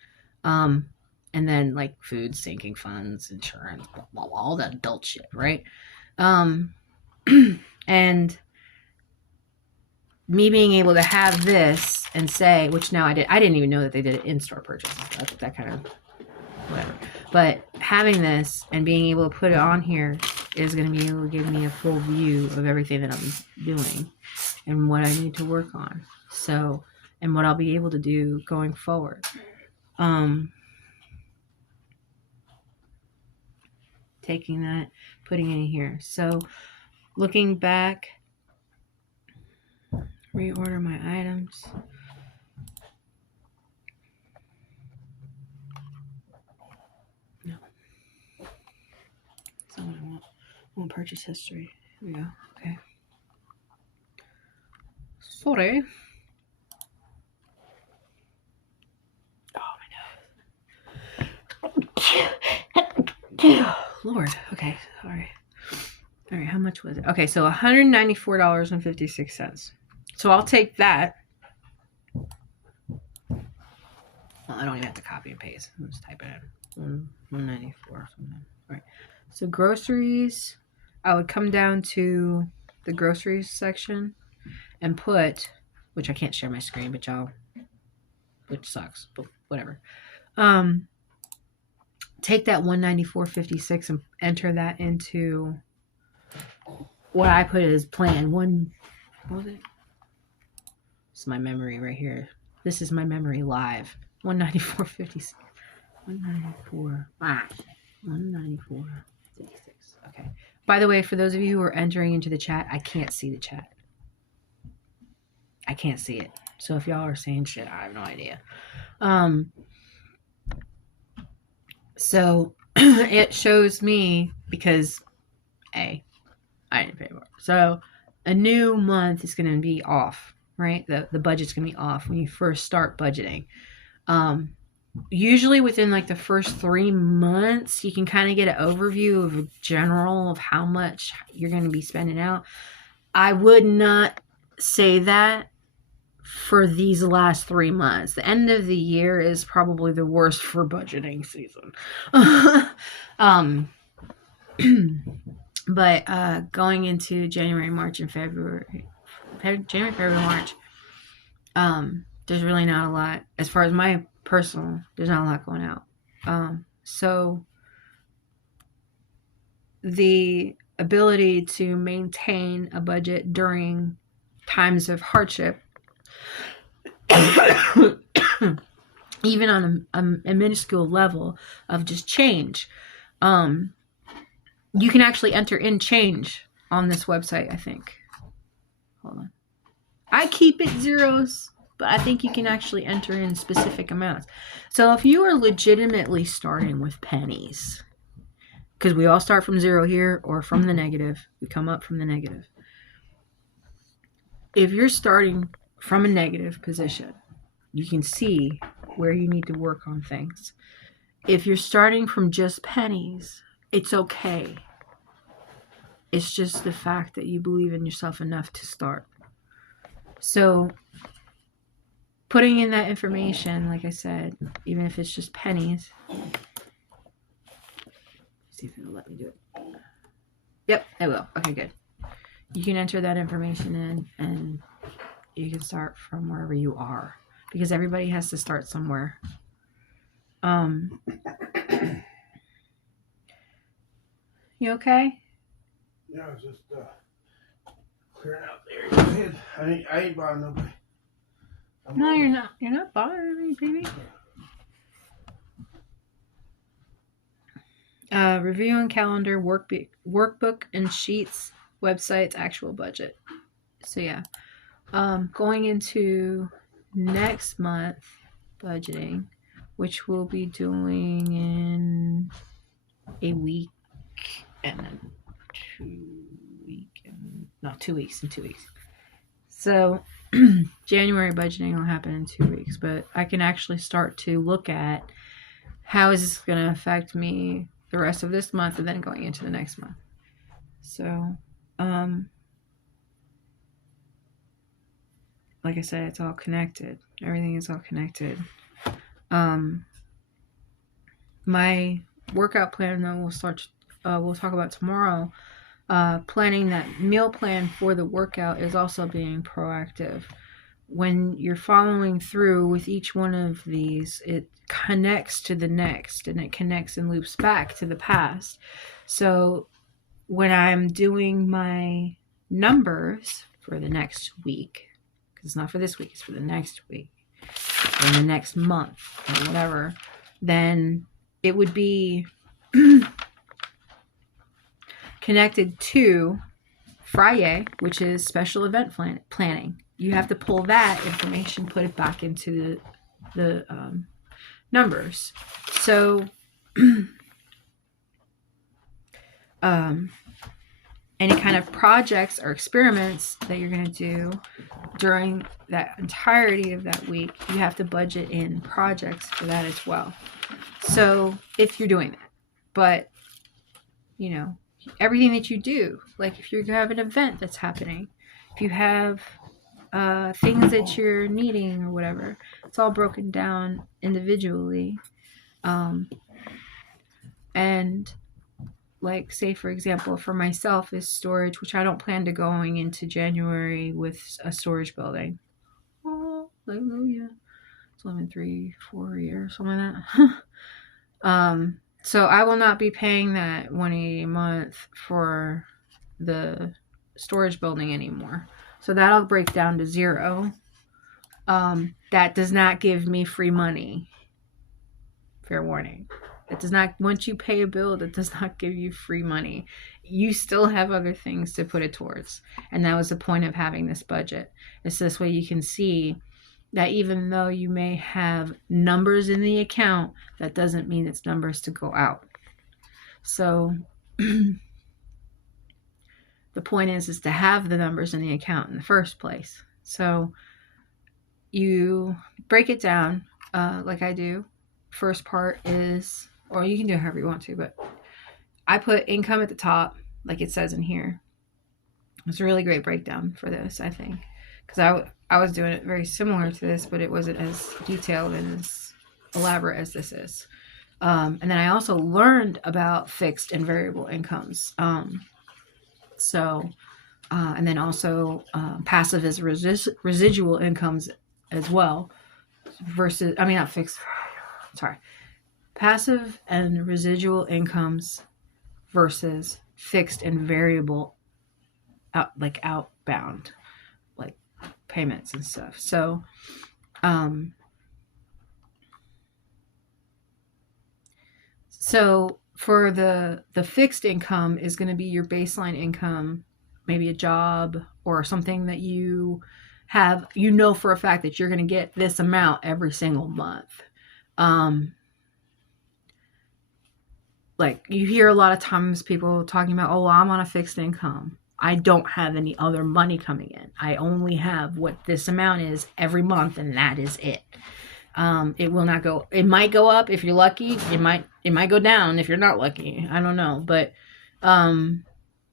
And then like food, sinking funds, insurance, blah, blah, blah, all that adult shit, right? And me being able to have this and say, which now I didn't even know that they did it in-store purchases. That kind of whatever. But having this and being able to put it on here is going to be able to give me a full view of everything that I'm doing and what I need to work on. So, and what I'll be able to do going forward. Taking that, putting it in here. So, looking back, reorder my items. No. That's not what I want. I want purchase history. Here we go. Okay. Sorry. Oh my nose. Lord. Okay. Sorry. All right. How much was it? Okay. So $194.56. So I'll take that. Well, I don't even have to copy and paste. I'll just type it in. 194 something. All right. So groceries, I would come down to the groceries section and put, which I can't share my screen, but which sucks, but whatever. Take that 194.56 and enter that into what I put as plan. What was it? This is my memory right here. This is my memory live. 194.56. 194. 194.56. Okay. By the way, for those of you who are entering into the chat, I can't see the chat. I can't see it. So if y'all are saying shit, I have no idea. So it shows me because I didn't pay more. So a new month is going to be off, right? The budget's going to be off when you first start budgeting. Usually within like the first 3 months, you can kind of get an overview of a general of how much you're going to be spending out. I would not say that for these last 3 months. The end of the year is probably the worst for budgeting season. But going into January, March, and February, March, there's really not a lot. As far as my personal, there's not a lot going out. So the ability to maintain a budget during times of hardship, even on a minuscule level of just change, you can actually enter in change on this website, I think. Hold on. I keep it zeros, but I think you can actually enter in specific amounts. So if you are legitimately starting with pennies, because we all start from zero here or from the negative, we come up from the negative. If you're starting from a negative position, you can see where you need to work on things. If you're starting from just pennies, it's okay. It's just the fact that you believe in yourself enough to start. So putting in that information, like I said, even if it's just pennies. See if it'll let me do it. Yep, it will. Okay, good. You can enter that information in and you can start from wherever you are, because everybody has to start somewhere. You okay? Yeah, I was just clearing out the area. I ain't bothering nobody. No, you're not. You're not bothering me, baby. Reviewing calendar, workbook and sheets, websites, actual budget. So yeah, going into next month budgeting, which we'll be doing in a week and then 2 weeks. In 2 weeks. So January budgeting will happen in 2 weeks, but I can actually start to look at how is this going to affect me the rest of this month and then going into the next month. So, like I said, it's all connected. Everything is all connected. My workout plan, though, we'll talk about tomorrow. Planning that meal plan for the workout is also being proactive. When you're following through with each one of these, it connects to the next, and it connects and loops back to the past. So when I'm doing my numbers for the next week, because it's not for this week, it's for the next week or the next month or whatever, then it would be connected to Friday, which is special event planning. You have to pull that information, put it back into the numbers. So any kind of projects or experiments that you're going to do during that entirety of that week, you have to budget in projects for that as well. So if you're doing that, but you know, everything that you do, like if you have an event that's happening, if you have things that you're needing or whatever, it's all broken down individually. And like, say for example, for myself is storage, which I don't plan to going into January with a storage building. Oh, hallelujah. It's 11, 3, 4 years, something like that. So I will not be paying that $180 a month for the storage building anymore. So that'll break down to zero. That does not give me free money. Fair warning. It does not, once you pay a bill, that does not give you free money. You still have other things to put it towards. And that was the point of having this budget. It's this way you can see that even though you may have numbers in the account, that doesn't mean it's numbers to go out. So the point is to have the numbers in the account in the first place. So you break it down like I do. First part is, or you can do it however you want to, but I put income at the top, like it says in here. It's a really great breakdown for this, I think, because I was doing it very similar to this, but it wasn't as detailed and as elaborate as this is. And then I also learned about fixed and variable incomes. And then also passive as residual incomes as well, versus, I mean, not fixed, sorry, passive and residual incomes versus fixed and variable outbound, like payments and stuff. So for the fixed income is going to be your baseline income, maybe a job or something that you have, you know, for a fact that you're going to get this amount every single month. Like you hear a lot of times people talking about, oh, well, I'm on a fixed income. I don't have any other money coming in. I only have what this amount is every month, and that is it. It will not go. It might go up if you're lucky. It might go down if you're not lucky. I don't know, but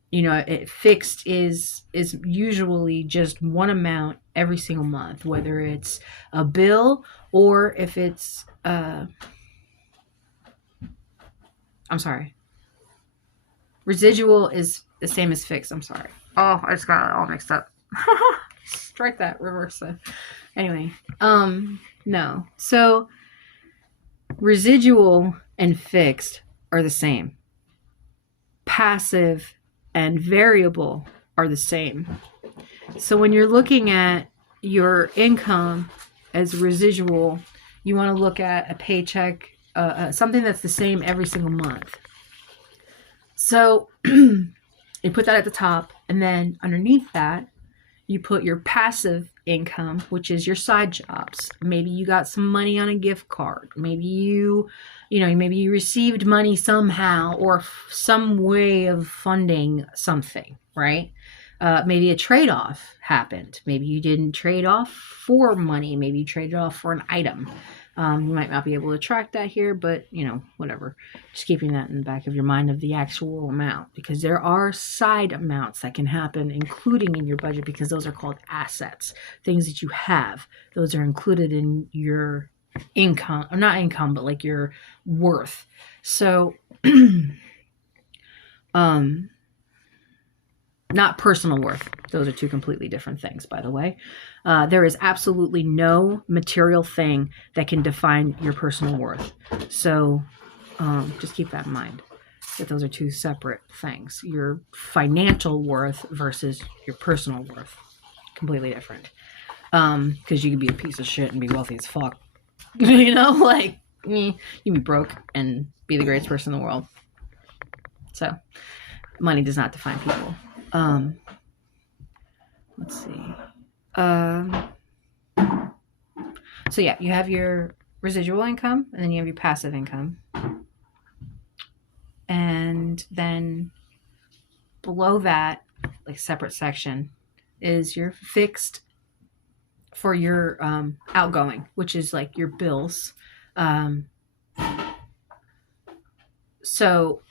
you know, fixed is usually just one amount every single month, whether it's a bill or if it's I'm sorry. Residual is the same as fixed. I'm sorry. Oh, I just got it all mixed up. Strike that, reverse that. Anyway, no. So residual and fixed are the same. Passive and variable are the same. So when you're looking at your income as residual, you want to look at a paycheck, something that's the same every single month. So you put that at the top, and then underneath that, you put your passive income, which is your side jobs. Maybe you got some money on a gift card. Maybe you received money somehow, or some way of funding something, right? Maybe a trade-off happened. Maybe you didn't trade off for money. Maybe you traded off for an item. You might not be able to track that here, but, you know, whatever. Just keeping that in the back of your mind of the actual amount, because there are side amounts that can happen, including in your budget, because those are called assets, things that you have. Those are included in your income, or not income, but like your worth. So, not personal worth. Those are two completely different things, by the way. There is absolutely no material thing that can define your personal worth. So just keep that in mind. that those are two separate things. Your financial worth versus your personal worth. Completely different. Because you could be a piece of shit and be wealthy as fuck. You know, like, you can be broke and be the greatest person in the world. So, money does not define people. Let's see. So yeah, you have your residual income, and then you have your passive income. And then below that, like separate section, is your fixed for your outgoing, which is like your bills. So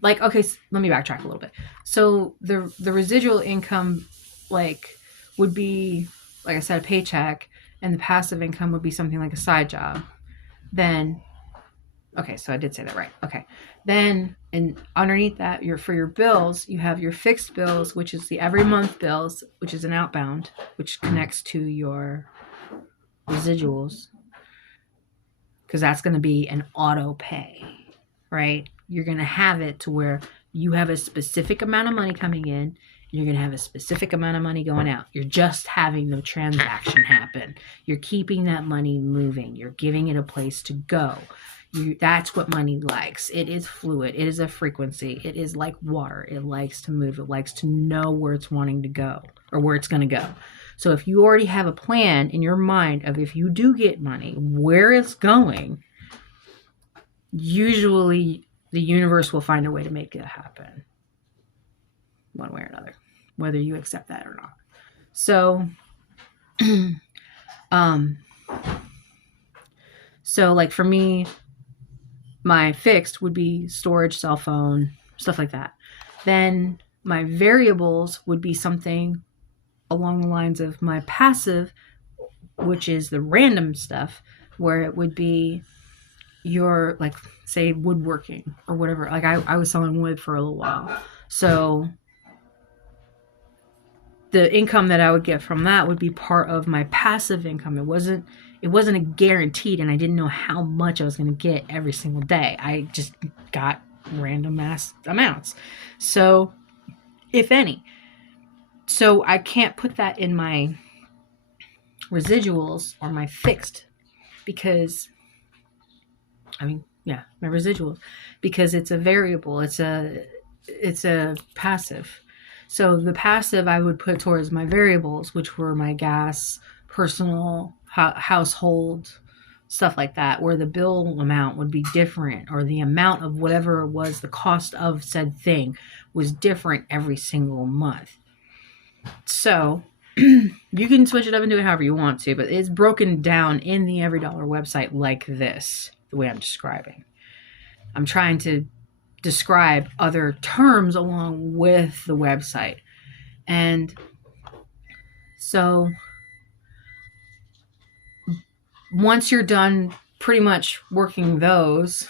like, okay, so let me backtrack a little bit. So the residual income, like, would be, like I said, a paycheck, and the passive income would be something like a side job. Then, okay, so I did say that right. Okay, then, and underneath that, for your bills, you have your fixed bills, which is the every month bills, which is an outbound, which connects to your residuals, because that's going to be an auto pay, right? You're going to have it to where you have a specific amount of money coming in. You're going to have a specific amount of money going out. You're just having the transaction happen. You're keeping that money moving. You're giving it a place to go. That's what money likes. It is fluid. It is a frequency. It is like water. It likes to move. It likes to know where it's wanting to go or where it's going to go. So if you already have a plan in your mind of if you do get money, where it's going, usually the universe will find a way to make it happen one way or another, whether you accept that or not. So, so like for me, my fixed would be storage, cell phone, stuff like that. Then my variables would be something along the lines of my passive, which is the random stuff, where it would be your, like, say, woodworking or whatever. Like I was selling wood for a little while. So the income that I would get from that would be part of my passive income. It wasn't a guaranteed, and I didn't know how much I was going to get every single day. I just got random ass amounts. So, if any. So I can't put that in my residuals or my fixed, because my residuals, because it's a variable. It's a passive. So the passive I would put towards my variables, which were my gas, personal, household, stuff like that, where the bill amount would be different, or the amount of whatever was the cost of said thing was different every single month. So you can switch it up and do it however you want to, but it's broken down in the Every Dollar website like this, the way I'm describing. I'm trying to describe other terms along with the website. And so once you're done pretty much working those,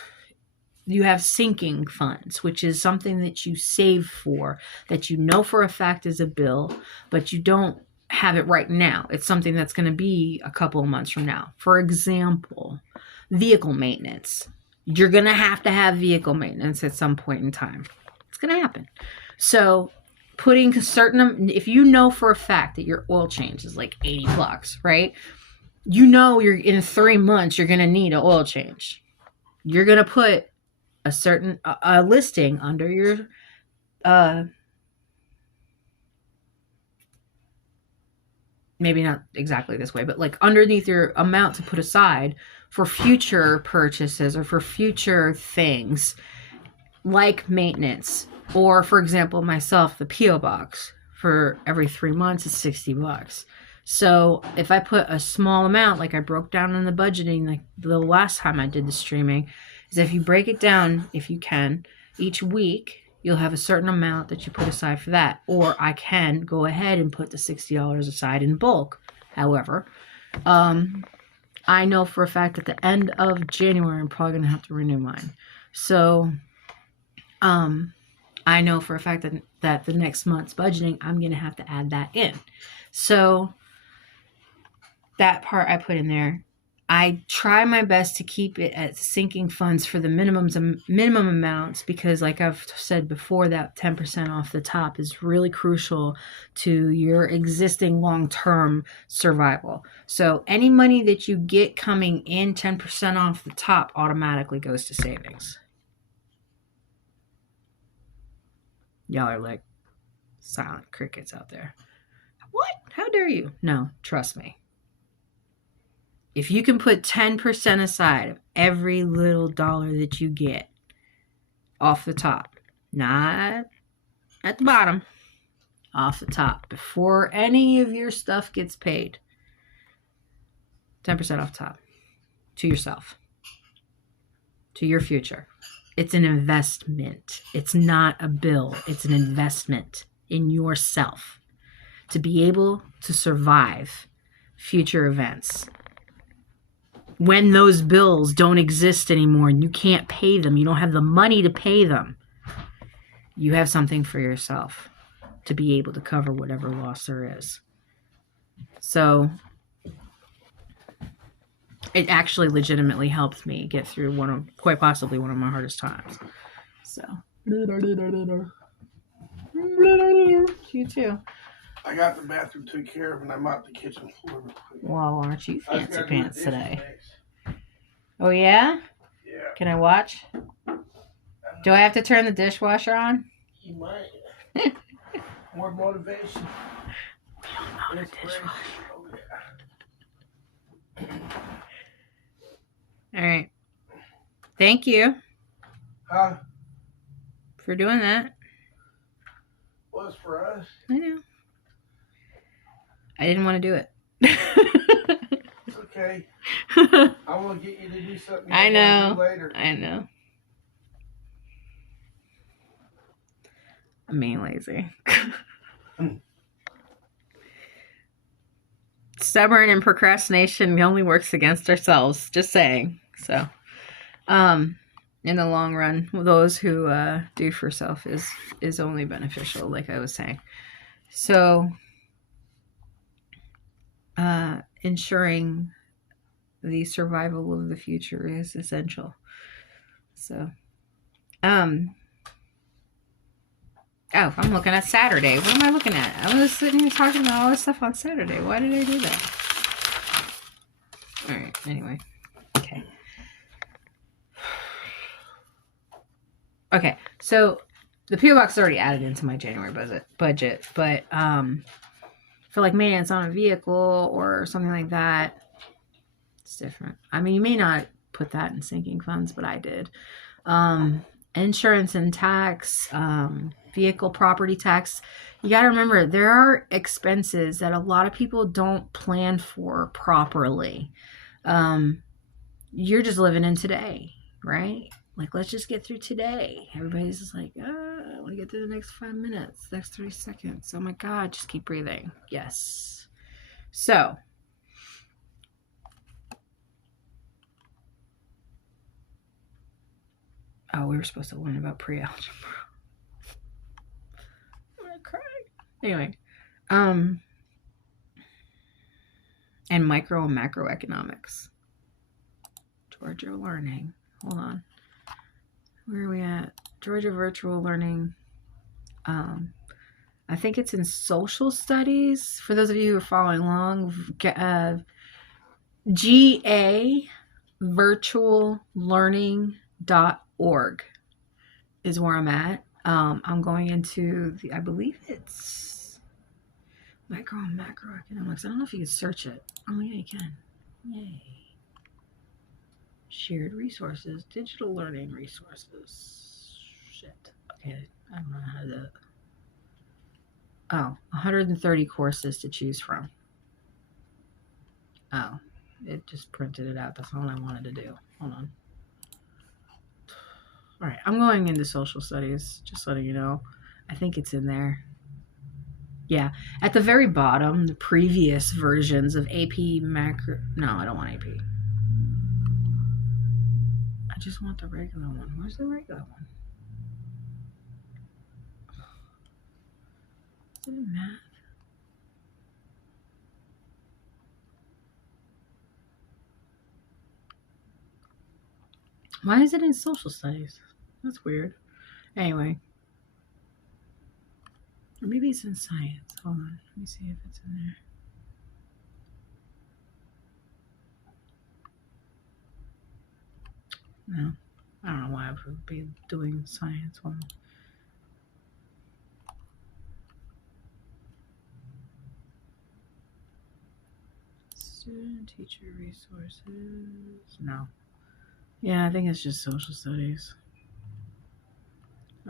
you have sinking funds, which is something that you save for, that you know for a fact is a bill, but you don't have it right now. It's something that's going to be a couple of months from now. For example, vehicle maintenance. You're going to have vehicle maintenance at some point in time. It's going to happen. So putting if you know for a fact that your oil change is like $80, right? You know you're in 3 months, you're going to need an oil change. You're going to put a certain listing under your maybe not exactly this way, but like underneath your amount to put aside for future purchases or for future things like maintenance. Or, for example, myself, the P.O. box for every 3 months is $60. So if I put a small amount, like I broke down in the budgeting, like the last time I did the streaming, is if you break it down, if you can, each week, you'll have a certain amount that you put aside for that. Or I can go ahead and put the $60 aside in bulk. However, I know for a fact at the end of January, I'm probably going to have to renew mine. So, I know for a fact that the next month's budgeting, I'm going to have to add that in. So, that part I put in there. I try my best to keep it at sinking funds for the minimum amounts because, like I've said before, that 10% off the top is really crucial to your existing long-term survival. So any money that you get coming in, 10% off the top automatically goes to savings. Y'all are like silent crickets out there. What? How dare you? No, trust me. If you can put 10% aside of every little dollar that you get off the top, not at the bottom, off the top, before any of your stuff gets paid, 10% off top to yourself, to your future. It's an investment. It's not a bill. It's an investment in yourself to be able to survive future events. When those bills don't exist anymore and you can't pay them, you don't have the money to pay them, you have something for yourself to be able to cover whatever loss there is. So it actually legitimately helped me get through quite possibly one of my hardest times. So you too. I got the bathroom taken care of and I mopped the kitchen floor. Well, aren't you I just fancy gotta do the pants dishes today? next. Oh yeah? Yeah. Can I watch? Do I have to turn the dishwasher on? You might. More motivation. We don't know the dishwasher. Oh, yeah. All right. Thank you Huh? for doing that. Was for us. I know. I didn't want to do it. It's okay. I want to get you to do something you I want to know. do later. I know. I'm being lazy. Stubborn and procrastination only works against ourselves. Just saying. So, in the long run, those who do for self is only beneficial, like I was saying. So, ensuring the survival of the future is essential. So, oh, I'm looking at Saturday. What am I looking at? I was sitting here talking about all this stuff on Saturday. Why did I do that? All right. Anyway. Okay. Okay. So the PO box is already added into my January budget, but for like maintenance on a vehicle or something like that, it's different. I mean, you may not put that in sinking funds, but I did. Insurance and tax, vehicle property tax. You got to remember, there are expenses that a lot of people don't plan for properly. You're just living in today, right? Like, let's just get through today. Everybody's just like, I want to get through the next 5 minutes, next 30 seconds. Oh my God, just keep breathing. Yes. So, oh, we were supposed to learn about pre-algebra. I'm gonna cry. Anyway, and micro and macroeconomics. Georgia learning. Hold on. Where are we at? Georgia virtual learning. I think it's in social studies. For those of you who are following along, gavirtuallearning.org is where I'm at. I'm going into I believe it's micro and macroeconomics. I don't know if you can search it. Oh yeah, you can. Yay. Shared resources, digital learning resources. Shit. Okay, I don't know how to do it. Oh, 130 courses to choose from. Oh, it just printed it out. That's all I wanted to do. Hold on. All right, I'm going into social studies, just letting you know. I think it's in there. Yeah, at the very bottom, the previous versions of AP macro. No, I don't want AP. I just want the regular one. Where's the regular one? Is it in math? Why is it in social studies? That's weird. Anyway, or maybe it's in science. Hold on. Let me see if it's in there. No. I don't know why I would be doing science one. Student teacher resources. No. Yeah, I think it's just social studies.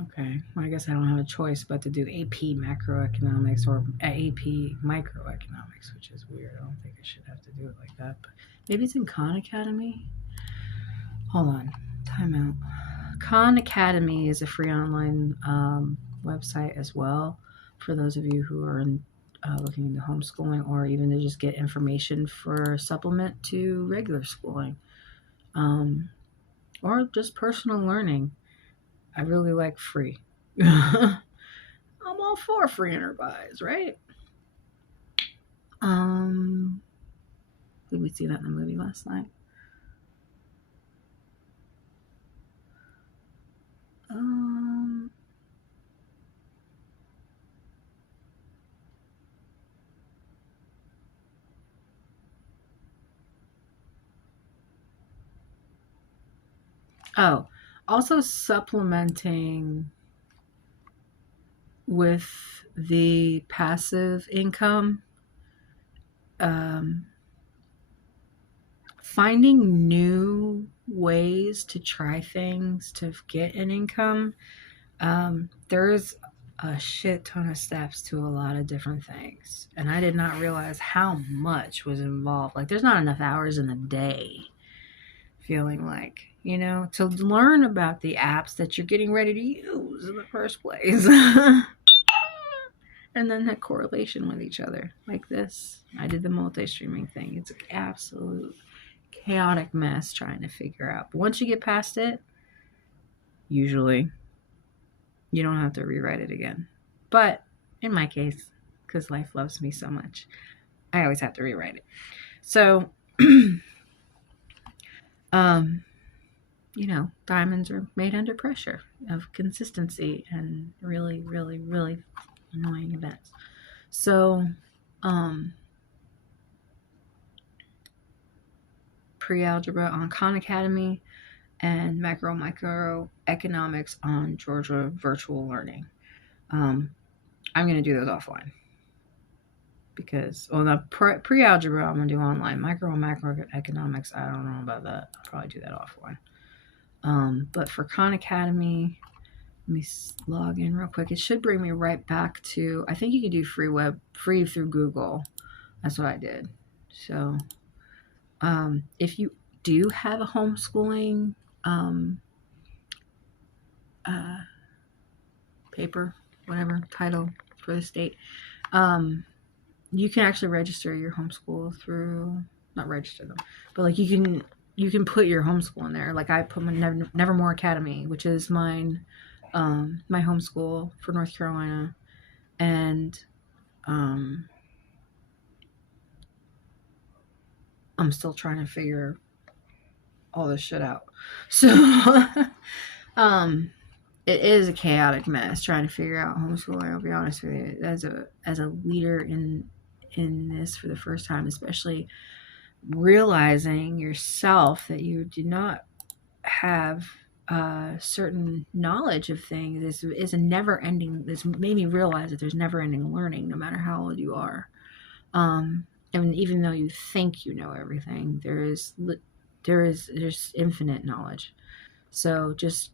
Okay. Well, I guess I don't have a choice but to do AP macroeconomics or AP microeconomics, which is weird. I don't think I should have to do it like that. But maybe it's in Khan Academy. Hold on. Time out. Khan Academy is a free online website as well for those of you who are looking into homeschooling or even to just get information for supplement to regular schooling or just personal learning. I really like free. I'm all for free enterprise, right? Did we see that in the movie last night? Oh, also supplementing with the passive income, finding new ways to try things to get an income. There's a shit ton of steps to a lot of different things. And I did not realize how much was involved. Like, there's not enough hours in the day, feeling like, to learn about the apps that you're getting ready to use in the first place. And then that correlation with each other, like this. I did the multi-streaming thing. It's an absolute chaotic mess trying to figure out. But once you get past it, usually you don't have to rewrite it again. But in my case, because life loves me so much, I always have to rewrite it. So, diamonds are made under pressure of consistency and really, really, really annoying events. So, pre-algebra on Khan Academy and macro microeconomics on Georgia virtual learning. I'm going to do those offline because, the pre-algebra I'm going to do online. Micro and macroeconomics, I don't know about that. I'll probably do that offline. But for Khan Academy, let me log in real quick. It should bring me right back to, I think you can do free through Google. That's what I did. So if you do have a homeschooling paper, whatever title for the state, you can actually register your homeschool through, not register them, but like you can put your homeschool in there. Like I put my Nevermore Academy, which is mine, my homeschool for North Carolina, and I'm still trying to figure all this shit out. So it is a chaotic mess trying to figure out homeschooling. I'll be honest with you, as a leader in this for the first time, especially realizing yourself that you do not have certain knowledge of things. This is a never ending. This made me realize that there's never ending learning, no matter how old you are. And even though you think you know everything, there's infinite knowledge. So just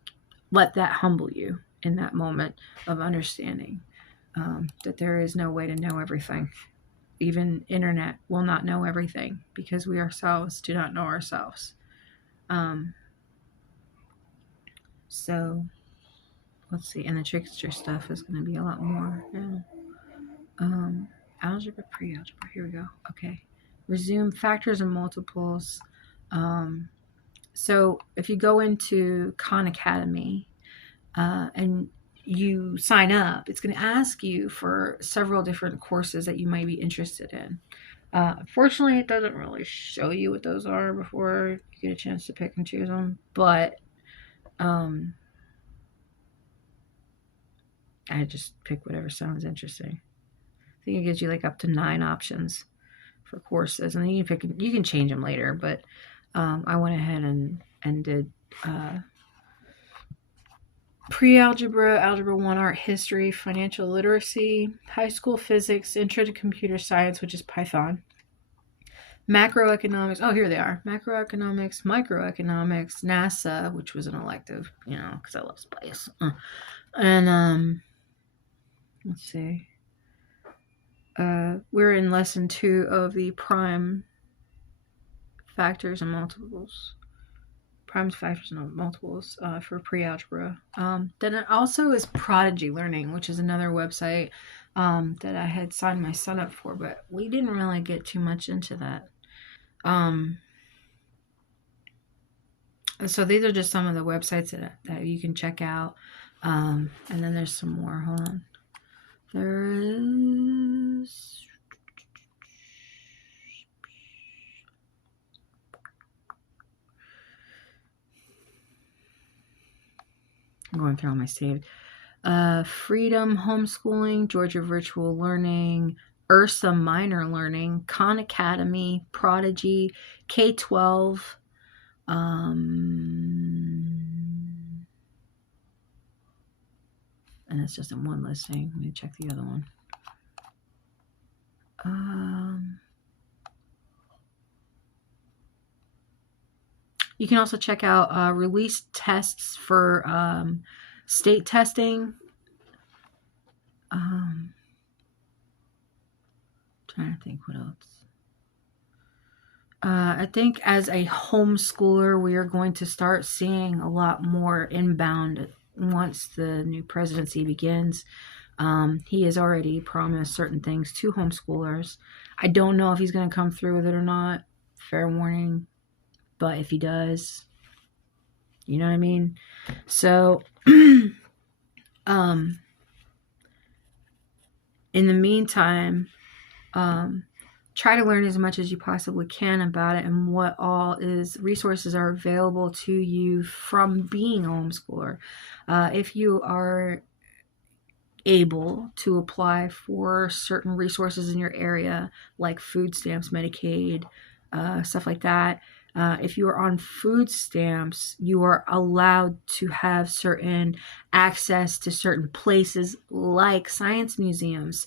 let that humble you in that moment of understanding that there is no way to know everything. Even internet will not know everything because we ourselves do not know ourselves. So let's see. And the trickster stuff is going to be a lot more. Yeah. Algebra, pre-algebra. Here we go. Okay. Resume factors and multiples. So if you go into Khan Academy and you sign up, it's going to ask you for several different courses that you might be interested in. Fortunately, it doesn't really show you what those are before you get a chance to pick and choose them. But Um, I just pick whatever sounds interesting. I think it gives you like up to 9 options for courses, and then you can change them later. But I went ahead and did pre-algebra, algebra 1, art history, financial literacy, high school physics, intro to computer science, which is Python, macroeconomics. Oh, here they are: macroeconomics, microeconomics, NASA, which was an elective, because I love space. And let's see. We're in lesson 2 of the prime factors and multiples. Primes, factors, and multiples for pre-algebra. Then it also is Prodigy Learning, which is another website that I had signed my son up for, but we didn't really get too much into that. So these are just some of the websites that you can check out. And then there's some more. Hold on. There is... I'm going through all my saved. Freedom Homeschooling, Georgia Virtual Learning, Ursa Minor Learning, Khan Academy, Prodigy, K-12. And it's just in one listing. Let me check the other one. You can also check out release tests for state testing. Trying to think what else. I think as a homeschooler, we are going to start seeing a lot more inbound once the new presidency begins. He has already promised certain things to homeschoolers. I don't know if he's going to come through with it or not. Fair warning. But if he does, you know what I mean? So, in the meantime, try to learn as much as you possibly can about it and what all resources are available to you from being a homeschooler. If you are able to apply for certain resources in your area, like food stamps, Medicaid, stuff like that. If you are on food stamps, you are allowed to have certain access to certain places like science museums.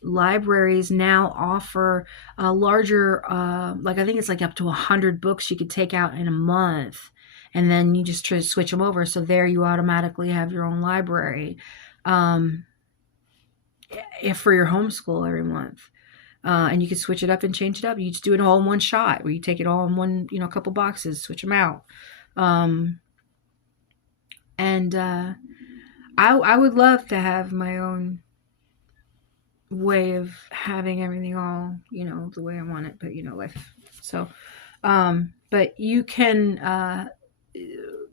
Libraries now offer a larger, like I think it's like up to 100 books you could take out in a month. And then you just try to switch them over. So there you automatically have your own library if for your homeschool every month. And you can switch it up and change it up. You just do it all in one shot, where you take it all in one, a couple boxes, switch them out. I would love to have my own way of having everything all, the way I want it, but life. So, but you can,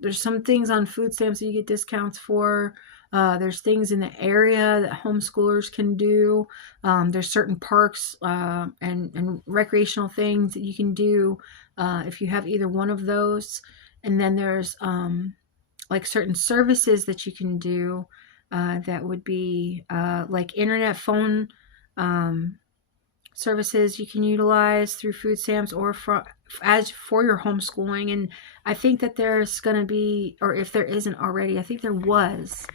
there's some things on food stamps that you get discounts for. There's things in the area that homeschoolers can do. There's certain parks and recreational things that you can do if you have either one of those. And then there's like certain services that you can do that would be like internet phone services you can utilize through food stamps or for your homeschooling. And I think that there's going to be, or if there isn't already, I think there was.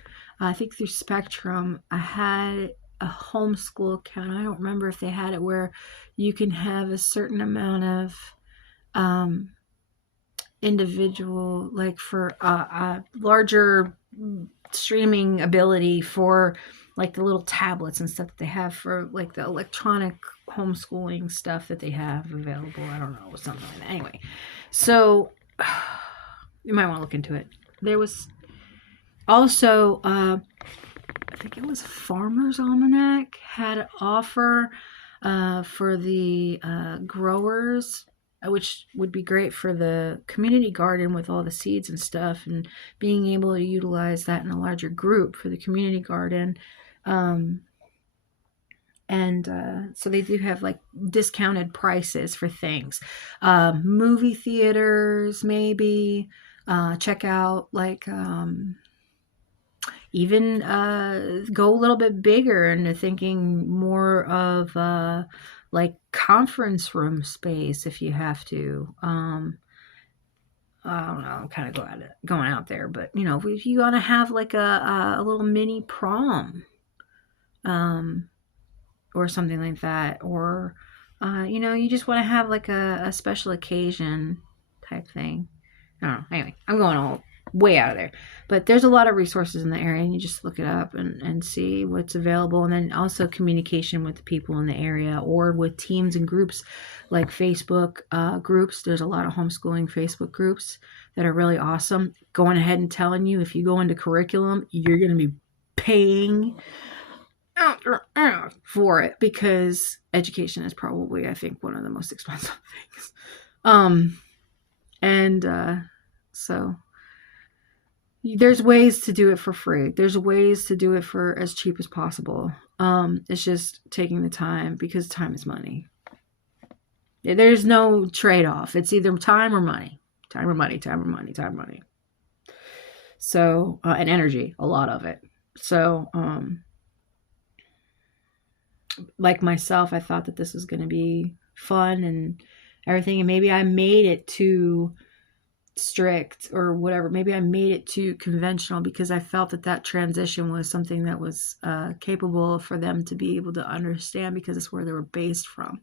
I think through Spectrum, I had a homeschool account. I don't remember if they had it where you can have a certain amount of individual, like for a larger streaming ability for like the little tablets and stuff that they have for like the electronic homeschooling stuff that they have available. I don't know, something like that. Anyway, so you might want to look into it. There was also, I think it was Farmer's Almanac had an offer for the growers, which would be great for the community garden with all the seeds and stuff, and being able to utilize that in a larger group for the community garden. So they do have like discounted prices for things. Movie theaters, maybe. check out even go a little bit bigger into thinking more of like conference room space if you have to. I don't know, I'm kind of going out there, but if you want to have like a little mini prom, um, or something like that, or you just want to have like a special occasion type thing. I don't know. Anyway, I'm going all way out of there. But there's a lot of resources in the area, and you just look it up and see what's available. And then also communication with the people in the area or with teams and groups like Facebook groups. There's a lot of homeschooling Facebook groups that are really awesome. Going ahead and telling you if you go into curriculum, you're going to be paying for it because education is probably, I think, one of the most expensive things. So there's ways to do it for free. There's ways to do it for as cheap as possible. It's just taking the time because time is money. There's no trade-off. It's either time or money. Time or money, time or money, time or money. So, and energy, a lot of it. So, like myself, I thought that this was going to be fun and everything. And maybe I made it too strict or whatever. Maybe I made it too conventional because I felt that transition was something that was capable for them to be able to understand because it's where they were based from.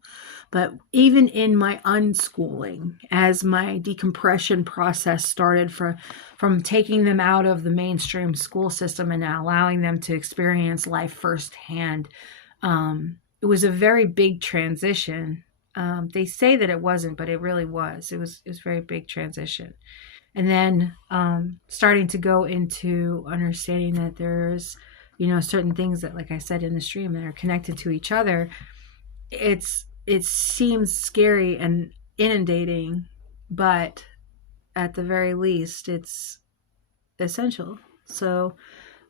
But even in my unschooling, as my decompression process started from taking them out of the mainstream school system and now allowing them to experience life firsthand, it was a very big transition. They say that it wasn't, but it really was. It was a very big transition. And then starting to go into understanding that there's, certain things that, like I said in the stream, that are connected to each other. It seems scary and inundating, but at the very least, it's essential. So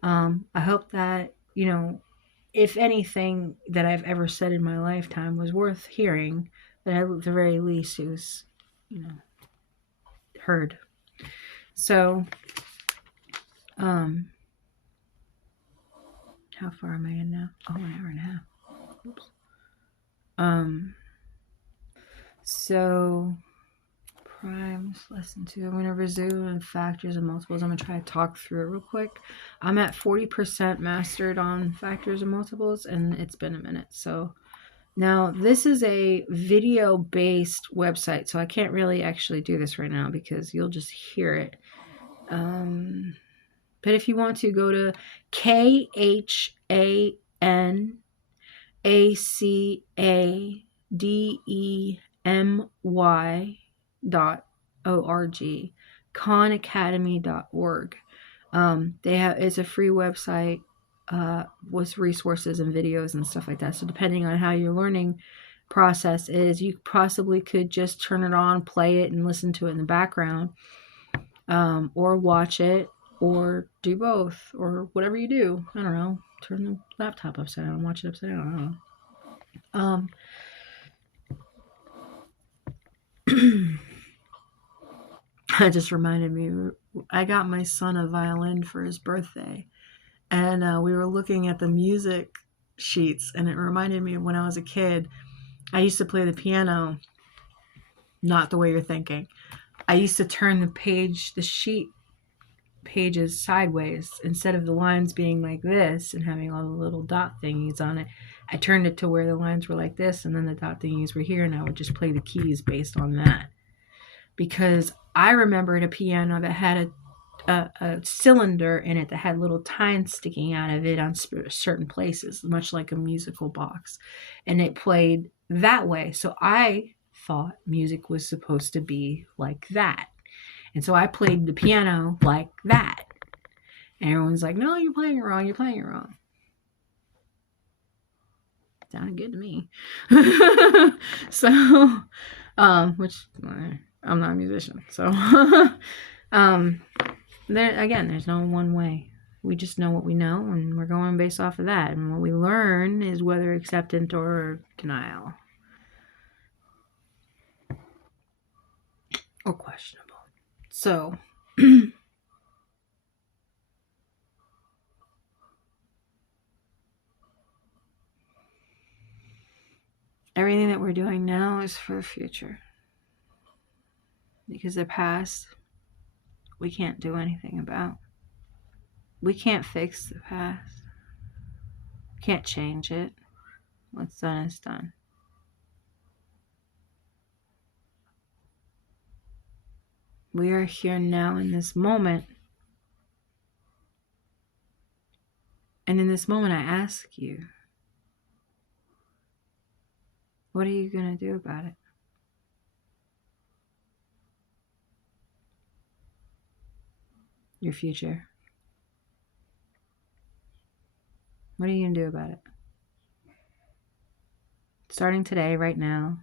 I hope that, if anything that I've ever said in my lifetime was worth hearing, that at the very least it was, heard. So, how far am I in now? Oh, an hour and a half. Oops. So primes, lesson 2. I'm going to resume in factors and multiples. I'm going to try to talk through it real quick. I'm at 40% mastered on factors and multiples, and it's been a minute. So now this is a video-based website, so I can't really actually do this right now because you'll just hear it. But if you want to, go to KHANACADEMY.org, khanacademy.org. It's a free website with resources and videos and stuff like that. So depending on how your learning process is, you possibly could just turn it on, play it, and listen to it in the background, or watch it, or do both, or whatever you do. I don't know. Turn the laptop upside down, watch it upside down. I don't know. That just reminded me, I got my son a violin for his birthday, and we were looking at the music sheets, and it reminded me of when I was a kid. I used to play the piano, not the way you're thinking. I used to turn the sheet pages sideways. Instead of the lines being like this and having all the little dot thingies on it, I turned it to where the lines were like this, and then the dot thingies were here, and I would just play the keys based on that. Because I remembered a piano that had a cylinder in it that had little tines sticking out of it on certain places, much like a musical box, and it played that way. So I thought music was supposed to be like that, and so I played the piano like that. And everyone's like, "No, you're playing it wrong. You're playing it wrong." Sounded good to me. So, which I'm not a musician, so there's no one way. We just know what we know, and we're going based off of that. And what we learn is whether acceptance or denial, or questionable. So Everything that we're doing now is for the future. Because the past, we can't do anything about. We can't fix the past. Can't change it. What's done is done. We are here now in this moment. And in this moment, I ask you, what are you going to do about it? Your future. What are you going to do about it? Starting today, right now,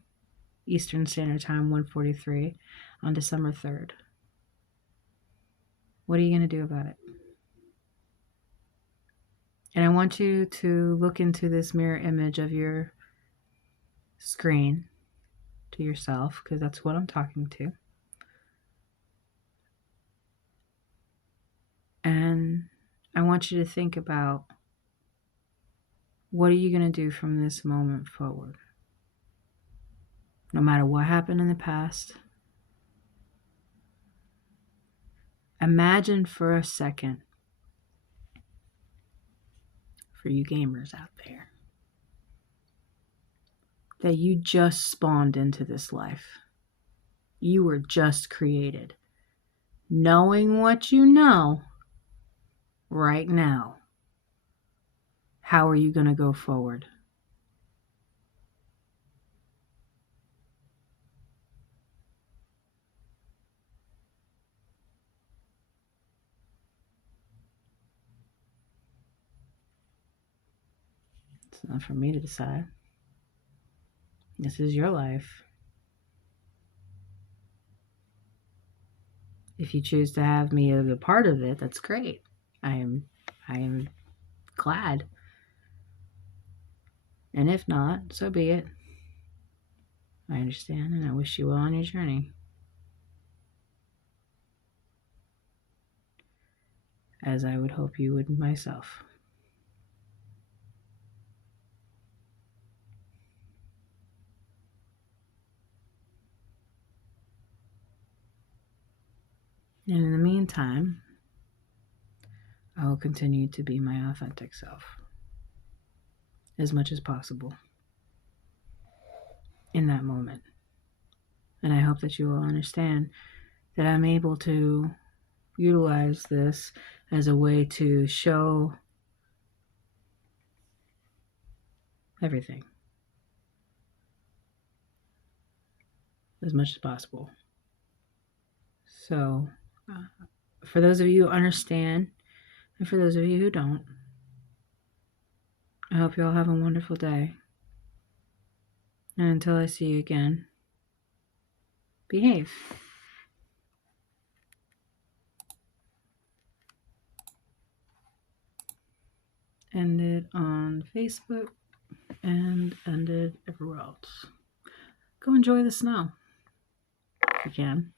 Eastern Standard Time, 1:43, on December 3rd. What are you going to do about it? And I want you to look into this mirror image of your screen to yourself, because that's what I'm talking to. And I want you to think about, what are you going to do from this moment forward? No matter what happened in the past, imagine for a second, for you gamers out there, that you just spawned into this life. You were just created. Knowing what you know right now, how are you going to go forward? It's not for me to decide. This is your life. If you choose to have me as a part of it, that's great. I am glad. And if not, so be it. I understand, and I wish you well on your journey. As I would hope you would myself. And in the meantime, I will continue to be my authentic self as much as possible in that moment. And I hope that you will understand that I'm able to utilize this as a way to show everything as much as possible. So, for those of you who understand, and for those of you who don't, I hope you all have a wonderful day. And until I see you again, behave. End it on Facebook and end it everywhere else. Go enjoy the snow if you can.